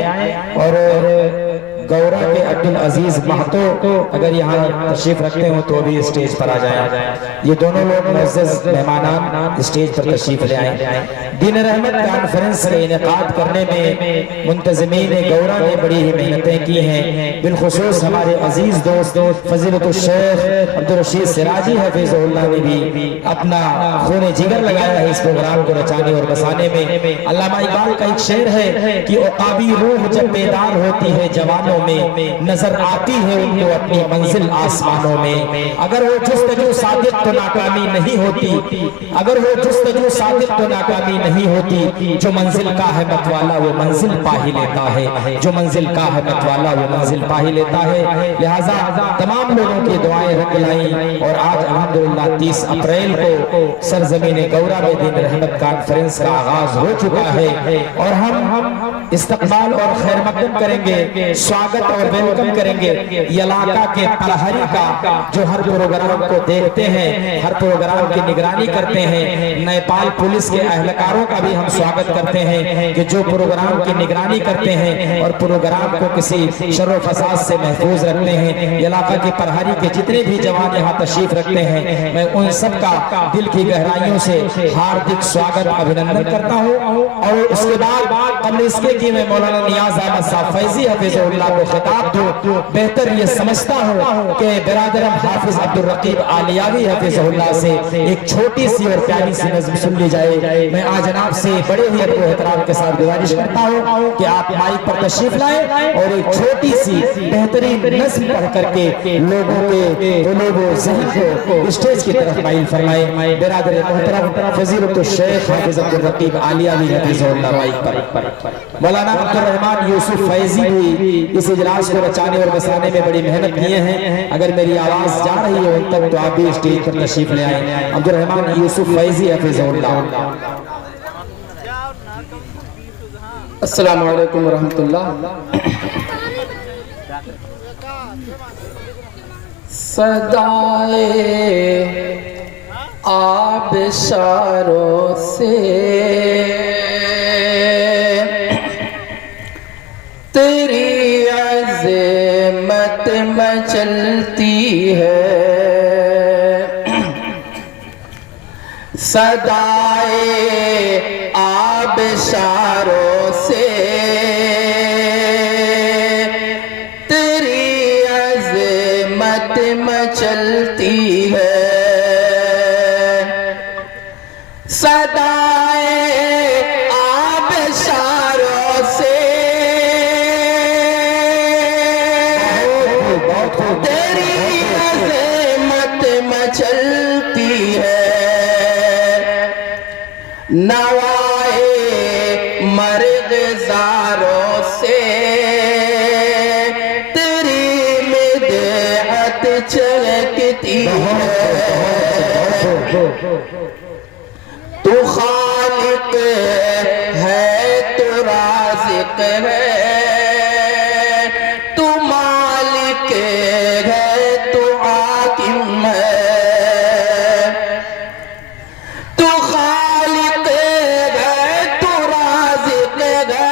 और गौरा के अब्दुल अजीज महतो अगर यहाँ तशरीफ रखते हो तो भी स्टेज पर आ जाए। ये दोनों लोग मुअज़्ज़ज़ मेहमानान स्टेज पर तशरीफ ले आए। दीन रहमत कॉन्फ्रेंस के इनेकाद करने में मुंतज़मीन गौरा ने बड़ी ही मेहनतें की हैं। बिलखुसूस हमारे अजीज दोस्त फजीलतुल शेख अब्दुल रशीद सिराजी हफिज़हुल्लाह ने भी अपना खून जिगर लगाया है इस प्रोग्राम को रचाने और बसाने में। अल्लामा इकबाल का एक शेर है कि औकाबी रूह जब बेदार होती है जवानों جوانوں میں نظر آتی ہے ان کو اپنی منزل آسمانوں میں. اگر وہ جستجو صادق تو ناکامی نہیں ہوتی, اگر وہ جستجو صادق تو ناکامی نہیں ہوتی. جو منزل کا ہے متوالا وہ منزل پا ہی لیتا ہے, جو منزل کا ہے متوالا وہ منزل پا ہی لیتا ہے. لہٰذا تمام لوگوں کی دعائیں رنگ لائیں, اور آج الحمدللہ 30 اپریل کو سرزمین گورا میں دین رحمت کانفرنس کا آغاز ہو چکا ہے, اور ہم استقبال اور خیر مقدم کریں گے, سواگت اور ویلکم کریں گے یہ علاقہ کے پرہری کا جو ہر پروگرام کو دیکھتے ہیں, ہر پروگرام کی نگرانی کرتے ہیں. نیپال پولیس کے اہلکاروں کا بھی ہم سواگت کرتے ہیں کہ جو پروگرام کی نگرانی کرتے ہیں اور پروگرام کو کسی شر و فساد سے محفوظ رکھتے ہیں. یہ علاقہ کے پرہری کے جتنے بھی جوان یہاں تشریف رکھتے ہیں, میں ان سب کا دل کی گہرائیوں سے ہاردک سواگت ابھینندن کرتا ہوں. اور اس کے بعد قبل اس کے کہ میں مولانا نیاز احمد صاحب فیضی حفظہ اللہ کو خطاب دوں, بہتر یہ سمجھتا ہوں کہ برادرم حافظ عبدالرقیب آلیاوی حفظہ اللہ سے ایک چھوٹی سی اور پیاری سی نظم سن لی جائے. میں آج جناب سے بڑے ہی ادب و احترام کے ساتھ گزارش کرتا ہوں کہ آپ مائک پر تشریف لائیں اور ایک چھوٹی سی بہترین نظم پڑھ کر کے لوگوں کے قلوب و ذہن کو اسٹیج کی طرف مائل فرمائیں. برادر محترم فضیلت الشیخ حافظ عبدالرقیب آلیاوی حفظہ اللہ مائک پر. مولانا عبدالرحمن یوسف فیضی بھی اس اجلاس کو رچانے اور بسانے میں بڑی محنت کیے ہیں. اگر میری آواز جا رہی ہے ان تک تو آپ بھی اسٹیج پر تشریف لے آئیں. عبدالرحمن یوسف فیضی حفظہ اللہ. السلام علیکم ورحمۃ اللہ. صدائے آبشاروں سے تیری عظمت مچلتی ہے, صدائے آبشاروں سے تیری عظمت مچلتی ہے, صدائے آبشاروں سے تیری عظمت مچلتی ہے, نوائے مرغزاروں سے تیری مدحت چلکتی ہے. تو خالق ہے, تو رازق ہے, تو مالک ہے, تو حاکم ہے. تو خالق ہے, تو رازق ہے,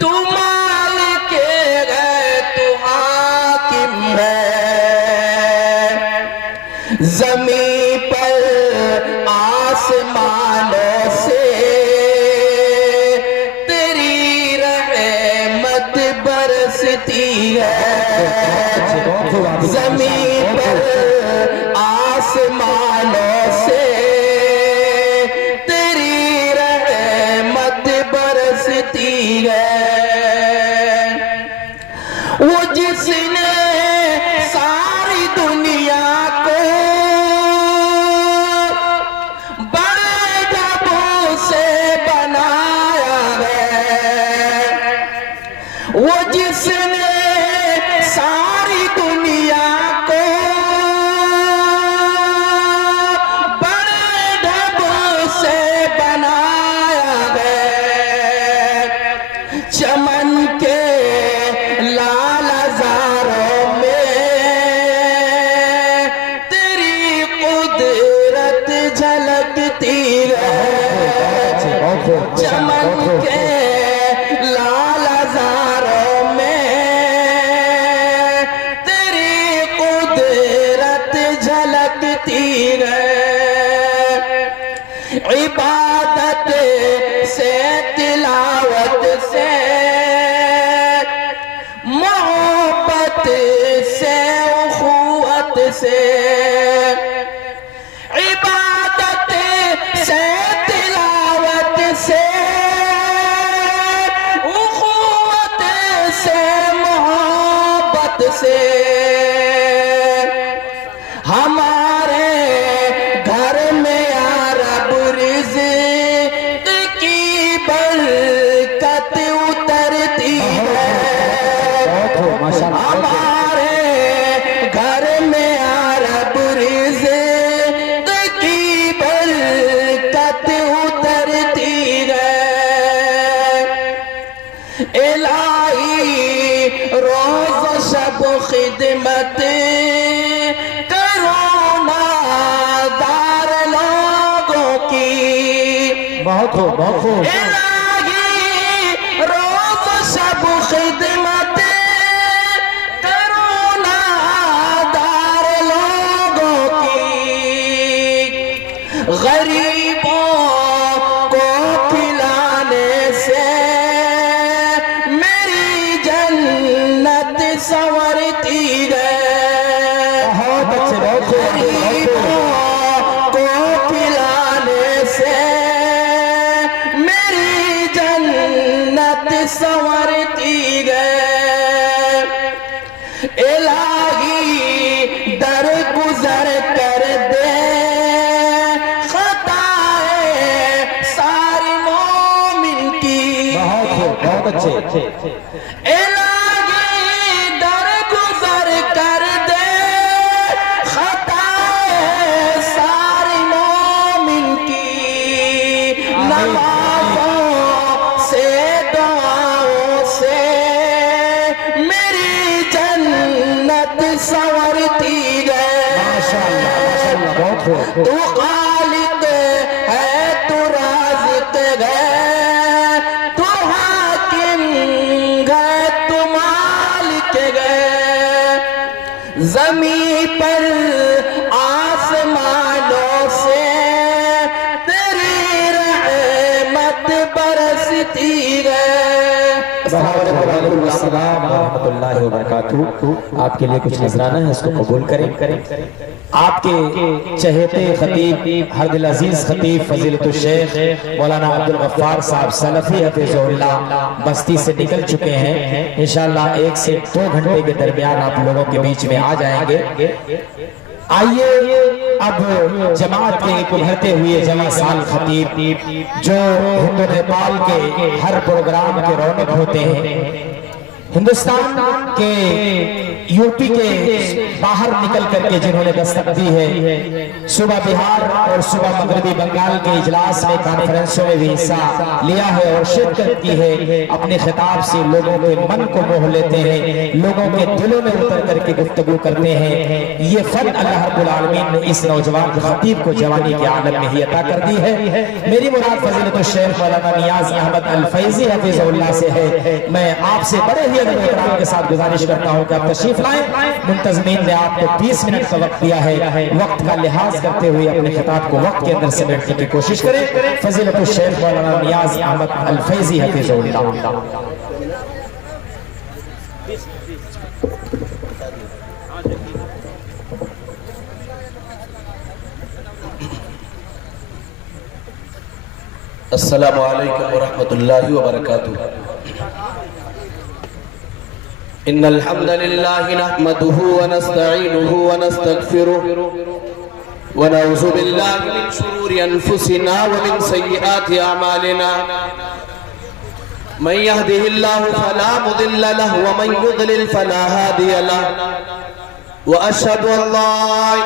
تو مالک ہے, تو حاکم ہے. زمین پر آسمانوں سے تیری رحمت برستی ہے, زمین پر آسمانوں سے تیری رحمت برستی ہے. وہ جس نے ساری دنیا کو بڑے ڈبوں سے بنایا ہے, وہ جس نے ساری دنیا کو بڑے ڈبوں سے بنایا ہے, چمن کے لال ہزاروں میں تیری قدرت جھلکتی ہے, چمن کے لال ہزاروں میں تیری قدرت جھلکتی ہے. عبادت سے, تلاوت سے, محبت سے, اخوت سے, عبادت سے, تلاوت سے, سے ہمارے گھر میں یا رب رزق کی برکت اترتی ہے ہمارے گھر میں یا رب رزق کی برکت اترتی ہے الہی روز شب خدمت کرو نادار لوگوں کی بہت ہو الہی روز شب خدمت کرو نادار لوگوں کی غریبوں کو کھلانے سے میری جنت سنورتی ہے غریبوں کو کھلانے سے میری جنت سنورتی ہے الہی در گزر کر دے خطائے ساری مومن کی بہت اچھے الہی در گزر کر دے خطائے ساری مومن کی نمازوں سے دعاؤں سے میری جنت سنورتی ہے تو خالق ہے تو رازق ہے تو حاکم ہے تو مالک ہے زمین پر آسمانوں سے تیری رحمت برستی ہے السلام ورحمۃ اللہ وبرکاتہ. آپ کے لیے کچھ نذرانہ ہے، اس کو قبول کریں. آپ کے چہیتے خطیب ہر دل عزیز خطیب فضیلت الشیخ مولانا عبدالغفار صاحب سلفی حفظہ اللہ بستی سے نکل چکے ہیں. انشاءاللہ 1 سے 2 گھنٹے کے درمیان آپ لوگوں کے بیچ میں آ جائیں گے. آئیے اب جماعت کے ایک ابھرتے ہوئے جمع سال خطیب جو ہند و نیپال کے ہر پروگرام کے رونق ہوتے ہیں، ہندوستان کے یو پی کے باہر نکل کر کے جنہوں نے دستک دی ہے، صوبہ بہار اور صوبہ مغربی بنگال کے اجلاس میں کانفرنسوں میں بھی حصہ لیا ہے اور شرکت کی ہے. اپنے خطاب سے لوگوں کے من کو موہ لیتے ہیں، لوگوں کے دلوں میں اتر کر کے گفتگو کرتے ہیں. یہ فن اللہ رب العالمین نے اس نوجوان خطیب کو جوانی کے عالم میں ہی عطا کر دی ہے. میری مراد فضیلت الشیخ مولانا نیاز احمد الفیضی حفظہ اللہ سے ہے. میں آپ سے بڑے ہی ادب و احترام کے ساتھ گزارش کرتا ہوں کہ آپ تشریف لائیں. منتظمین نے آپ کو 20 منٹ کا وقت دیا ہے، وقت کا لحاظ کرتے ہوئے اپنے خطاب کو وقت کے اندر سمیٹنے کی کوشش کریں. فضیلت الشیخ مولانا نیاز احمد الفیضی حفظہ اللہ. السلام علیکم ورحمۃ اللہ وبرکاتہ. ان الحمد لله نحمده ونستعينه ونستغفره ونعوذ بالله من شرور انفسنا ومن سيئات اعمالنا. من يهده الله فلا مضل له ومن يضلل فلا هادي له. واشهد ان لا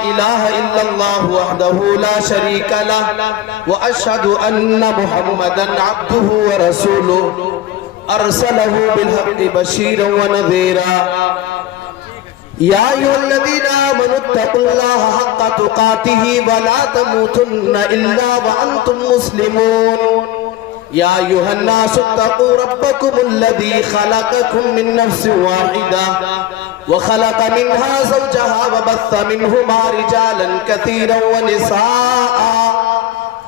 اله الا الله وحده لا شريك له واشهد ان محمدا عبده ورسوله ارسله بالحق بشيرا ونذيرا. يا ايها الذين امنوا اتقوا الله حق تقاته ولا تموتن الا وانتم مسلمون. يا ايها الناس اتقوا ربكم الذي خلقكم من نفس واحده وخلق منها زوجها وبث منهما رجالا كثيرا ونساء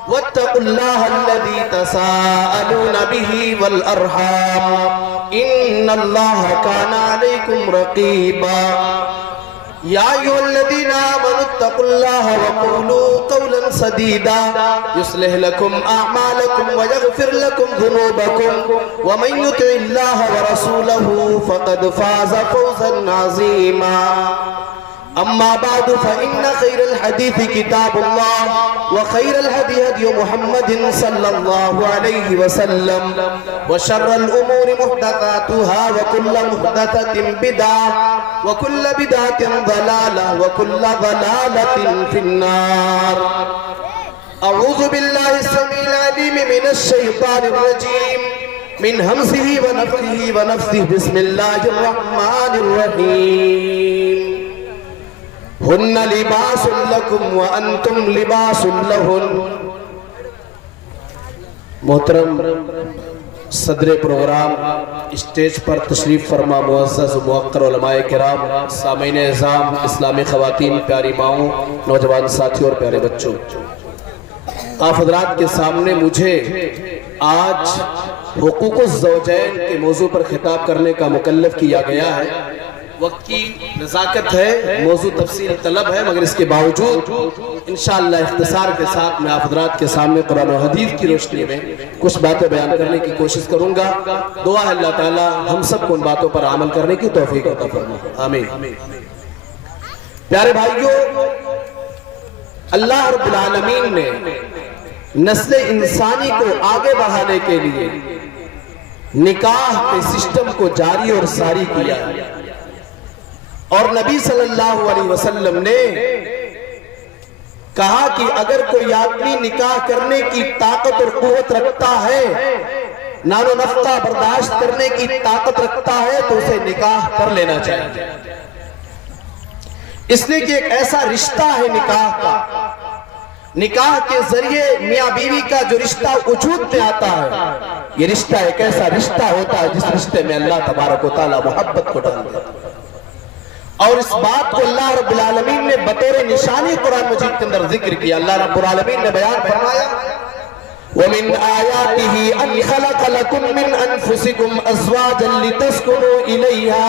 واتقوا الله الذي تساءلون به والأرحام إن الله كان عليكم رقيبا. या अय्युहल्लज़ीना आमनु इत्तक़ुल्लाह व क़ूलू क़ौलन सदीदा युस्लिह लकुम अअमालकुम व यग़फिर लकुम ज़ुनूबकुम व मन युति'िल्लाह व रसूलहू फ़क़द फ़ाज़ फ़ौज़न अज़ीमा। अम्मा बादु फ़इन्न खैरल हदीस किताबुल्लाह व खैरल हदी हदी मुहम्मदिन सल्लल्लाहु अलैहि वसल्लम व शर्रल उमूरि मुहदसातुहा व कुल्लु मुहदसतिन बिदअह व कुल्लु बिदअतिन ज़लालह व कुल्लु ज़लालतिन फिन्नार। अऊज़ु बिल्लाहि अस्समीइल अलीम मिनश शैतानिर रजीम मिन हमज़िही व नफ़्ख़िही व नफ़्सिही बिस्मिल्लाहिर रहमानिर रहीम। हुन्ना लिबासुल लकुम व अंतुम लिबासुल लहुन। मोहतरम सदर प्रोग्राम, स्टेज पर तशरीफ फरमा मुअज़्ज़ज़ मुवक्कर उलमाए किराम, सामीन इज़ाम, इस्लामी ख़वातीन, प्यारी माओं, नौजवान साथियों और प्यारे बच्चों, आप हज़रात के सामने मुझे आज हुकूक़ुज़ ज़ौजैन के मौजू पर खिताब करने का मुकल्लफ किया गया है। वक्त की नज़ाकत है, मौजू तफसील तलब है, मगर इसके बावजूद इंशाअल्लाह इख्तिसार के साथ मैं आप हज़रात के सामने कुरान और हदीस की रोशनी में कुछ बातें बयान करने की कोशिश करूंगा। दुआ है अल्लाह ताला हम सबको उन बातों पर अमल करने की तौफीक अता फरमाए, आमीन। प्यारे भाइयों, अल्लाह रब्बुल आलमीन ने नस्ल इंसानी को आगे बढ़ाने के लिए निकाह के सिस्टम को जारी और सारी किया है और नबी सल्लल्लाहु अलैहि वसल्लम ने कहा कि अगर कोई आदमी निकाह करने की ताकत और कुव्वत रखता है, नानो नफ्ता बर्दाश्त करने की ताकत रखता है, तो उसे निकाह कर लेना चाहिए। इसलिए कि एक ऐसा रिश्ता है निकाह का, निकाह के जरिए मियां बीवी का जो रिश्ता वजूद में आता है, ये रिश्ता एक ऐसा रिश्ता होता है जिस रिश्ते में अल्लाह तबारक व तआला मोहब्बत को डाल देता है। और इस बात को अल्लाह रब्बुल आलमीन ने बतौर निशानी कुरान मजीद के अंदर जिक्र किया। अल्लाह रब्बुल आलमीन ने बयान फरमाया, वमिन आयातिही अन खलक़ लकुम मिन अनफुसिकुम अज़वाजन लितस्कुनू इलैहा।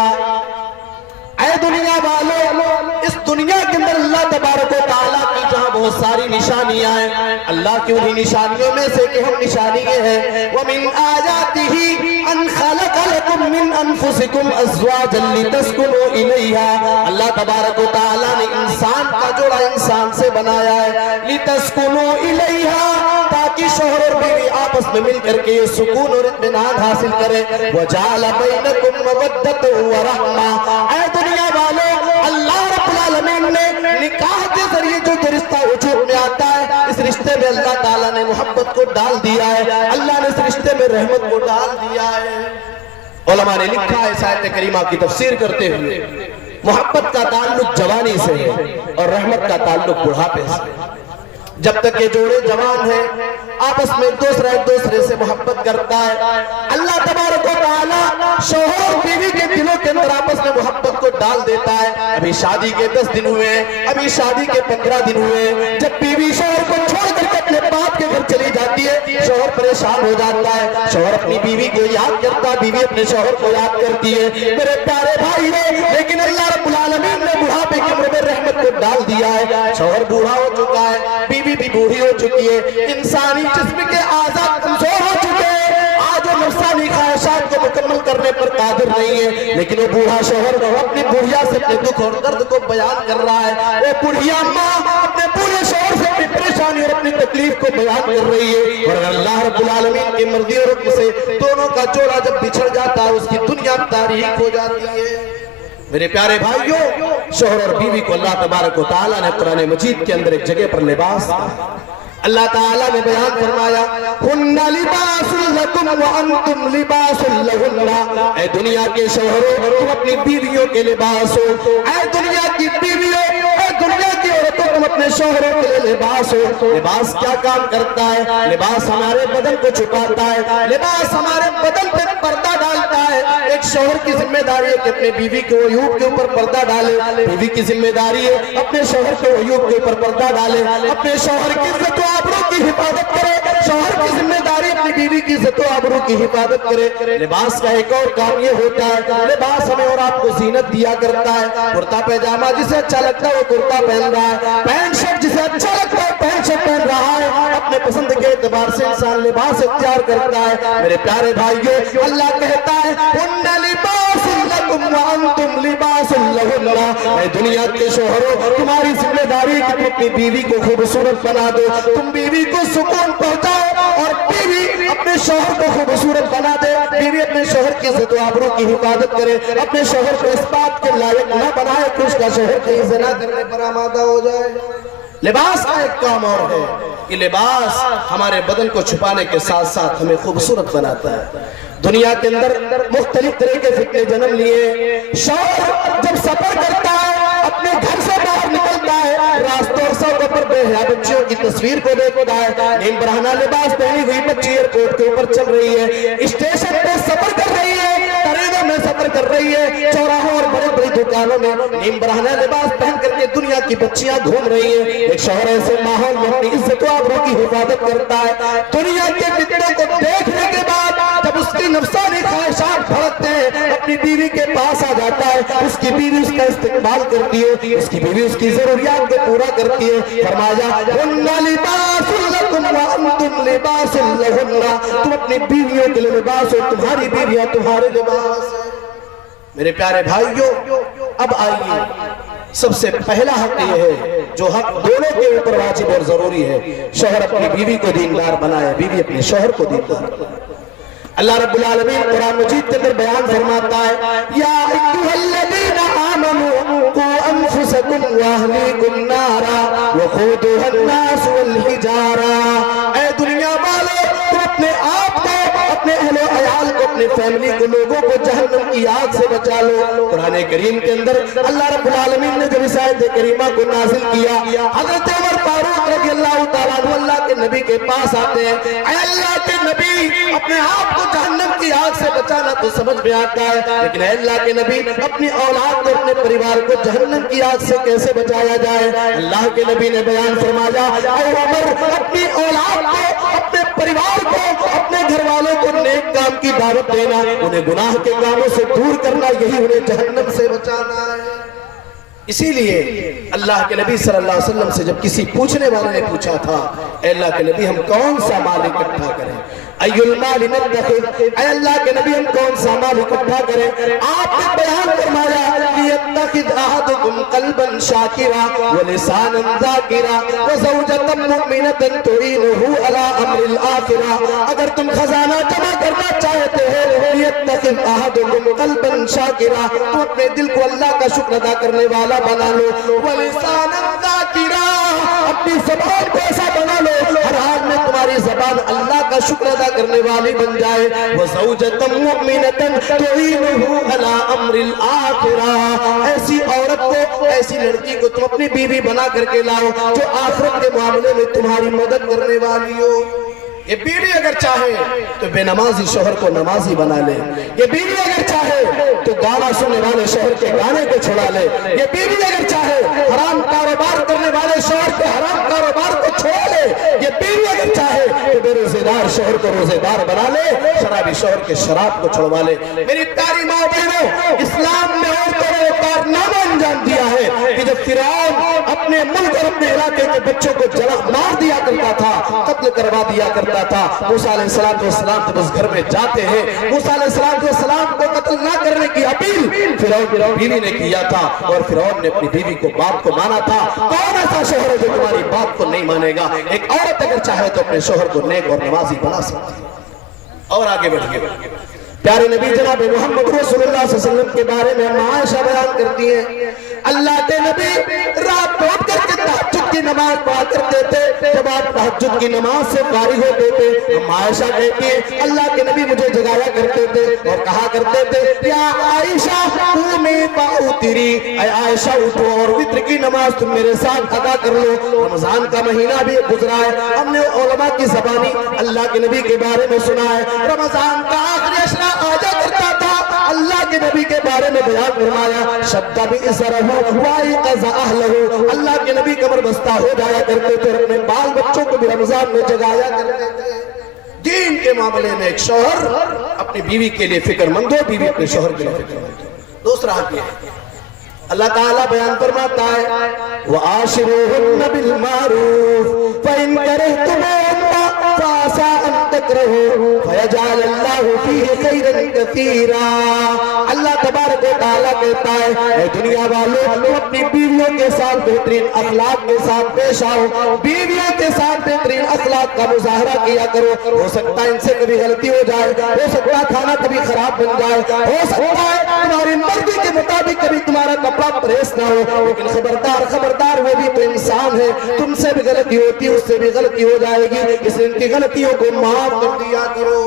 ऐ दुनिया वालों, इस दुनिया के अंदर अल्लाह तबारक व तआला की जहां बहुत सारी निशानियां हैं, अल्लाह की उन्हीं निशानियों में से कि हम निशानी ये है, वमिन आयातिही अन खलक़ लकुम मिन अनफुसिकुम अज़वाजन लितस्कुनू इलैहा। अल्लाह तबारक व तआला ने इंसान का जोड़ा इंसान से बनाया है, लितस्कुनू इलैहा, ताकि शौहर और बीवी आपस में मिलकर के सुकून और इत्मीनान हासिल करें। वजअल बैनकुम मवद्दतन व रहमा। ऐ दुनिया वालों, अल्लाह रब्बुल आलमीन ने निकाह के जरिए जो रिश्ता वजूद में आता है, इस रिश्ते में अल्लाह ताला ने मोहब्बत को डाल दिया है, अल्लाह ने इस रिश्ते में रहमत को डाल दिया है। उलमा ने लिखा है इस आयत करीमा की तफसीर करते हुए, मोहब्बत का ताल्लुक जवानी से है और रहमत का ताल्लुक बुढ़ापे से। जब तक ये जोड़े जवान हैं, आपस में एक दूसरे से मोहब्बत करता है, अल्लाह तबारक व तआला शौहर और बीवी के दिलों के अंदर आपस में मोहब्बत को डाल देता है। अभी शादी के 10 दिन हुए, अभी शादी के 15 दिन हुए, जब बीवी शौहर को छोड़ करके अपने बाप के घर चली जाती है, शौहर परेशान हो जाता है, शौहर अपनी बीवी को याद करता है, बीवी अपने शौहर को याद करती है। मेरे प्यारे भाई है, लेकिन अल्लाह रब्बुल आलमीन ने बुढ़ापे की उम्र में रहमत को डाल दिया है। शौहर बूढ़ा हो चुका है, बीवी भी बूढ़ी हो चुकी है, इंसानी जिस्म के आज़ाद कमजोर हो चुके हैं, आज वो नफ्सानी ख्वाहिशात को मुकम्मल करने पर कादिर नहीं है। लेकिन वो बूढ़ा शौहर अपनी बुढ़िया से अपने दुख और दर्द को बयान कर रहा है। वो बुढ़िया माँ अपने पूरे शौहर से अपनी परेशानी और अपनी तकलीफ को बयान कर रही है। और अल्लाह रब्बुल आलमीन की मर्जी और हुक्म से दोनों का जोड़ा जब बिछड़ जाता है, उसकी दुनिया तारीख हो जाती है। मेरे प्यारे भाइयों, शौहर और बीवी को अल्लाह तबारक व तआला ने कुरान मजीद के अंदर एक जगह पर लिबास, अल्लाह ताला ने बयान फरमाया, हुन्ना लिबासुल लकुम व अंतुम लिबासुल लहुन्ना। ऐ दुनिया के शौहरों, तुम अपनी बीवियों के लिबास हो। ऐ दुनिया की बीवियों, ऐ दुनिया की औरतों, तुम अपने शौहरों के लिए लिबास हो। लिबास क्या काम करता है? लिबास हमारे बदन को छुपाता है, लिबास हमारे बदन पे पर्दा डालता है। एक शौहर की जिम्मेदारी है कि अपने बीवी के अयूब के ऊपर पर्दा डाले, बीवी की जिम्मेदारी है अपने शौहर के अयूब के ऊपर पर्दा डाले, अपने शौहर की इज्जत व आबरू की हिफाजत करे। शौहर की जिम्मेदारी अपनी बीवी की इज्जत व आबरू की हिफाजत करे। लिबास का एक और काम ये होता है, लिबास हमें और आपको जीनत दिया करता है। कुर्ता पैजामा जिसे अच्छा लगता है वो कुर्ता पहन रहा है, पैंट शर्ट जिसे अच्छा लगता है पैंट शर्ट पहन रहा है। अपने पसंद के एतबार से इंसान लिबास इख्तियार करता है। मेरे प्यारे भाइयों, अल्लाह कहता है उन्ना लिबासुल लकुम व अंतुम लिबासुल लहुन्ना। मैं दुनिया के शौहरों, तुम्हारी जिम्मेदारी है कि तुम अपनी बीवी को खूबसूरत बना दो, तुम बीवी को सुकून पहुंचाओ और बीवी अपने शौहर को खूबसूरत बना दे। बीवी अपने शौहर की इज्जत व आबरू की हिफाजत करे, अपने शौहर को इस बात के लायक न बनाए कि उसका शौहर कहीं ज़िना करने पर आमादा हो जाए। लिबास का एक काम और है कि लिबास हमारे बदन को छुपाने के साथ साथ हमें खूबसूरत बनाता है। दुनिया के अंदर मुख्तलिफ तरह के फितने जन्म लिए। शौहर जब सफर करता है, अपने घर से बाहर निकलता है, रास्तों और सड़कों पर बेहया बच्चियों की तस्वीर को देखता है। नीम बरहाना लिबास पहनी हुई बच्ची एयरपोर्ट के ऊपर चल रही है, स्टेशन पे सफर कर रही है, ट्रेनों में सफर कर रही है, चौराहों और बड़े बड़ी दुकानों में नीम बरहाना लिबास पहन करके दुनिया की बच्चियां घूम रही है। एक शौहर ऐसे माहौल में अपनी इज्जत व आबरू की हिफाजत करता है। दुनिया के फितने को देखने के बाद जब उसकी नफ्सानी ख्वाहिशात भड़कते हैं, अपनी बीवी के पास आ जाता है, उसकी बीवी उसका इस्तेमाल करती है, उसकी बीवी उसकी जरूरियात को पूरा करती है। फरमाया उन्ना लिबासुल लकुम व अंतुम लिबासुल लहुन्ना। तुम अपनी बीवियों के लिए लिबास हो, तुम्हारी बीवियां तुम्हारे लिबास है। मेरे प्यारे भाइयों, अब आइए, सबसे पहला हक ये है जो हक दोनों के ऊपर वाजिब और जरूरी है, शौहर अपनी बीवी को दीनदार बनाए, बीवी अपने शौहर को दीनदार बनाए। अल्लाह रब्बुल आलमीन कुरान मजीद के अंदर बयान फरमाता है, या अय्युहल्लज़ीना आमनू कू अनफुसकुम व अहलीकुम नारा वक़ूदुहा अन्नास वल हिजारा। ऐ दुनिया वालों, तुम अपने आप को, अपने अहले अयाल को, अपने फैमिली को, लोगों को जहन्नम की आग से बचा लो। कुरान करीम के अंदर अल्लाह रब्बुल आलमीन ने जब इस आयत करीमा को नाज़िल किया, हज़रत उमर फारूक रज़ियल्लाहु ताला अन्हु अल्लाह के नबी के पास आते हैं। ऐ अल्लाह के नबी, अपने आप को जहन्नम की आग से बचाना तो समझ में आता है, लेकिन अल्लाह के नबी अपनी औलाद को, अपने परिवार को जहन्नम की आग से कैसे बचाया जाए? अल्लाह के नबी ने बयान फरमाया, ऐ उमर, अपनी औलाद को, अपने परिवार को, अपने घर वालों को नेक काम की दावत देना, उन्हें गुनाह के कामों से दूर करना, यही उन्हें जहन्नम से बचाना है। इसीलिए अल्लाह के नबी सल्लल्लाहु अलैहि वसल्लम से जब किसी पूछने वाले ने पूछा था, अल्लाह के नबी हम कौन सा माल इकट्ठा करें, अय्युल माल नतखिद, अल्लाह के नबी हम कौन सा माल इकट्ठा करें? आपने बयान फरमाया, लियत्तखिद अहदुकुम कल्बन शाकिरा व लिसानन ज़ाकिरा व ज़ौजतन मुमिनतन तुईनुहु अला अम्रिल आखिरा। अगर तुम खजाना जमा करना चाहते हो, लियत्तखिद अहदुकुम कल्बन शाकिरा, तुम अपने दिल को अल्लाह का शुक्र अदा करने वाला बना लो, व लिसानन ज़ाकिरा, अपनी ज़बान को ऐसा बना लो हर हाल में तुम्हारी ज़बान अल्लाह का शुक्र अदा करने वाली बन जाए। वो ज़ौजतन मुमिनतन तुईनुहु अला अम्रिल आखिरा, ऐसी औरत को, ऐसी लड़की को तुम अपनी बीवी बना करके लाओ जो आखिरत के मामले में तुम्हारी मदद करने वाली हो। ये बीवी अगर चाहे तो बेनमाजी शौहर को नमाजी बना ले, ये बीवी अगर चाहे तो गाना सुनने वाले शौहर के गाने को छुड़ा ले, ये बीवी अगर चाहे हराम कारोबार करने वाले शौहर के हराम कारोबार को छोड़ ले, ये बीवी अगर चाहे तो बेरोजेदार शौहर को रोजेदार बना ले, शराबी शौहर के शराब को छुड़वा ले। मेरी प्यारी माँ बहनों, इस्लाम में औरतों ने कारनामा अंजाम दिया है कि जब फिरौन अपने मुल्क और अपने इलाके के बच्चों को जला मार दिया करता था, कत्ल करवा दिया करता था, मूसा अलैहिस्सलाम जब उस घर में जाते हैं, मूसा अलैहिस्सलाम को कत्ल ना करने की अपील फिरौन बीवी ने किया था, और फिरौन ने अपनी बीवी को बाप को माना था। कौन ऐसा शौहर है जो तुम्हारी बात को नहीं मानेगा? एक औरत अगर चाहे तो अपने शौहर को नेक और नमाजी बना सकती है। और आगे बढ़िए, प्यारे नबी जनाब मोहम्मद रसूलुल्लाह सल्लल्लाहु अलैहि वसल्लम के बारे में अम्मा आयशा बयान करती हैं, अल्लाह के नबी रात में उठ करके तहज्जुद की नमाज पढ़ा करते थे। जब आप तहज्जुद की नमाज से फारिग होते थे, अम्मा आयशा कहती है अल्लाह के नबी मुझे जगाया करते थे और कहा करते थे, या आयशा कूमी फाउतिरी, ऐ आयशा उठो और वित्र की नमाज तुम मेरे साथ अदा कर लो। रमजान का महीना भी गुजरा है, हमने उलमा की ज़बानी अल्लाह के नबी के बारे में सुना है। रमजान का आखिरी अशरा आजा करता था, अल्लाह नबी के बारे में बयान फरमाया, शद्दा भी इज़रहु वाइक़ज़ा अहलहु, अल्लाह के नबी कमर बस्ता हो जाया करते थे, अपने बाल बच्चों को भी रमजान में जगाया करते थे। दीन के मामले में एक शौहर अपनी बीवी के लिए फिक्रमंद हो, बीवी अपने शौहर के लिए फिक्रमंद हो। दूसरा हक ये है, अल्लाह ताला बयान फरमाता है, वआशिरूहुन्ना बिल मारूफ फइन करहतुमुहुन्ना फअसा अन तकरहू फयजअल अल्लाहु फीहि खैरन कसीरा। अल्लाह तबारक व तआला कहता है, ऐ दुनिया वालों, तुम अपनी बीवियों के साथ बेहतरीन अखलाक के साथ पेश आओ, बीवियों के साथ बेहतरीन अखलाक का मुजाहरा किया करो। हो सकता है इनसे कभी गलती हो जाए, हो सकता है खाना कभी खराब बन जाए, हो सकता है तुम्हारी मर्जी के मुताबिक कभी तुम्हारा कपड़ा प्रेस ना हो, लेकिन खबरदार खबरदार, वो भी तो इंसान है, तुमसे भी गलती होती है, उससे भी गलती हो जाएगी, इसलिए इनकी गलतियों को माफ कर दिया करो।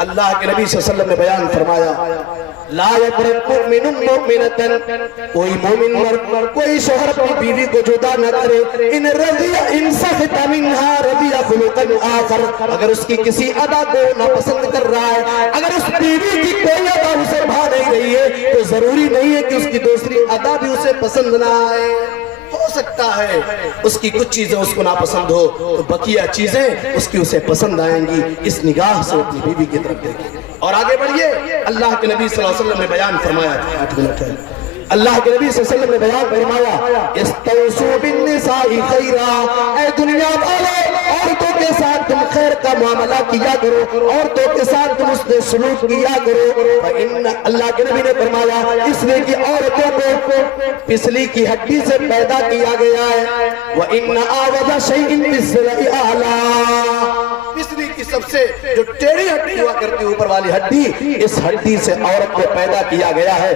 अल्लाह के नबी सल्लल्लाहु अलैहि वसल्लम ने बयान फरमाया, ला यफरक मुमिनुन मुमिनतन, कोई मोमिन मर्द कोई शौहर अपनी बीवी को जुदा न करे, इन रज़िया इन सखता मिन्हा रज़िया खुलुकन आखर, अगर उसकी किसी अदा को नापसंद कर रहा है, अगर उस बीवी की कोई अदा उसे भा नहीं रही है, तो जरूरी नहीं है कि उसकी दूसरी अदा भी उसे पसंद ना आए। हो सकता है उसकी कुछ चीजें उसको नापसंद हो, तो बकिया चीजें उसकी उसे पसंद आएंगी। इस निगाह से अपनी बीवी की तरफ देखें। और आगे बढ़िए, अल्लाह के नबी सल्लल्लाहु अलैहि वसल्लम ने बयान फरमाया था, 8 मिनट है, अल्लाह के नबी सल्लल्लाहु अलैहि वसल्लम ने बयान फरमाया, इस्तौसू बिन्निसाई खैरा, ऐ दुनिया वालों, औरतों के साथ तुम खैर का मामला किया करो, औरतों के साथ तुम उसने सलूक किया करो। अल्लाह के नबी ने फरमाया, इसलिए कि औरतों को पिछली की हड्डी से पैदा किया गया है, व इन्न आवजा शैइन बिस्सलाई आला, पिछली की सबसे जो टेढ़ी हड्डी हुआ करती ऊपर वाली हड्डी, इस हड्डी से औरत को पैदा किया गया है।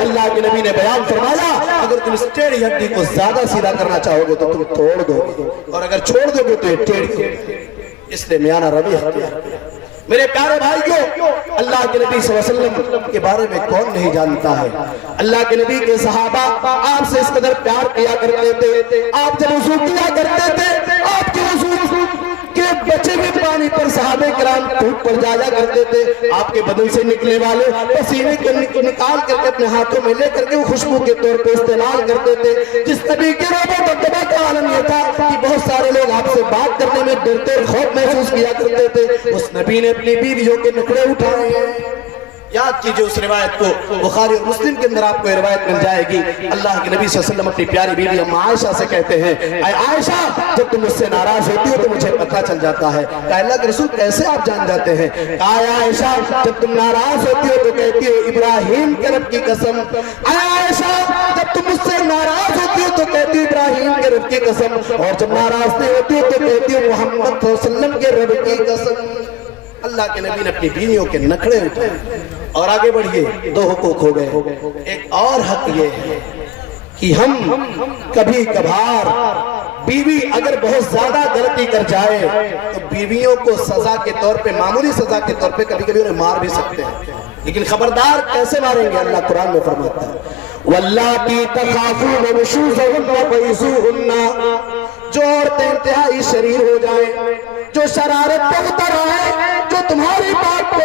अल्लाह के नबी ने बयान फरमाया, अगर तुम इस टेढ़ी हड्डी को ज्यादा सीधा करना चाहोगे तो तुम तोड़ दोगे, और अगर छोड़ दोगे तो ये टेढ़ी होगी। इसलिए मियाना रवि मेरे प्यारे भाइयों, अल्लाह के नबी सल्लल्लाहु अलैहि वसल्लम के बारे में कौन नहीं जानता है। अल्लाह के नबी के सहाबा आपसे इस कदर प्यार किया करते थे, आप जब वुज़ू किया करते थे, आपके वुज़ू के बचे हुए पानी पर सहाबे किराम टूट पड़ जाया करते थे। आपके बदन से निकले वाले पसीने को निकाल करके अपने हाथों में लेकर के वो खुशबू के तौर पे इस्तेमाल करते थे। जिस नबी के रोबो दबदबा का आलम यह था कि बहुत सारे लोग आपसे बात करने में डरते और खौफ महसूस किया करते थे, उस नबी ने अपनी बीवियों के नखरे उठाए हैं। याद कीजिए उस रिवायत को, बुखारी और मुस्लिम के अंदर आपको रिवायत मिल जाएगी। अल्लाह के नबी सल्लल्लाहु अलैहि वसल्लम अपनी प्यारी बीवी अम्मा आयशा से कहते हैं, ऐ आयशा, जब तुम मुझसे नाराज होती हो तो मुझे पता चल जाता है। कहा अल्लाह के रसूल कैसे आप जान जाते हैं? कहा आयशा, जब तुम नाराज होती हो तो कहती हो इब्राहिम के रब की कसम। आयशा, जब तुम मुझसे नाराज होती हो तो कहती हो इब्राहिम के रब की कसम, और जब नाराज नहीं होती हो तो कहती हो मोहम्मद सल्लल्लाहु अलैहि वसल्लम के रब की कसम। अल्लाह के नबी ने अपनी बीवियों के नखरे उठाए। और आगे बढ़िए, 2 हुकूक हो गए। एक और हक ये है कि हम कभी कभार बीवी अगर बहुत ज्यादा गलती कर जाए तो बीवियों को सजा के तौर पे, मामूली सजा के तौर पे कभी कभी उन्हें मार भी सकते हैं, लेकिन खबरदार कैसे मारेंगे? अल्लाह कुरान में फरमाता है, वल्लाती तखाफून नुशूज़हुन्ना फइज़ूहुन्ना, जो औरतें इंतहाई शरीर हो जाए, जो शरारत पे उतर आए, जो तुम्हारी बात पे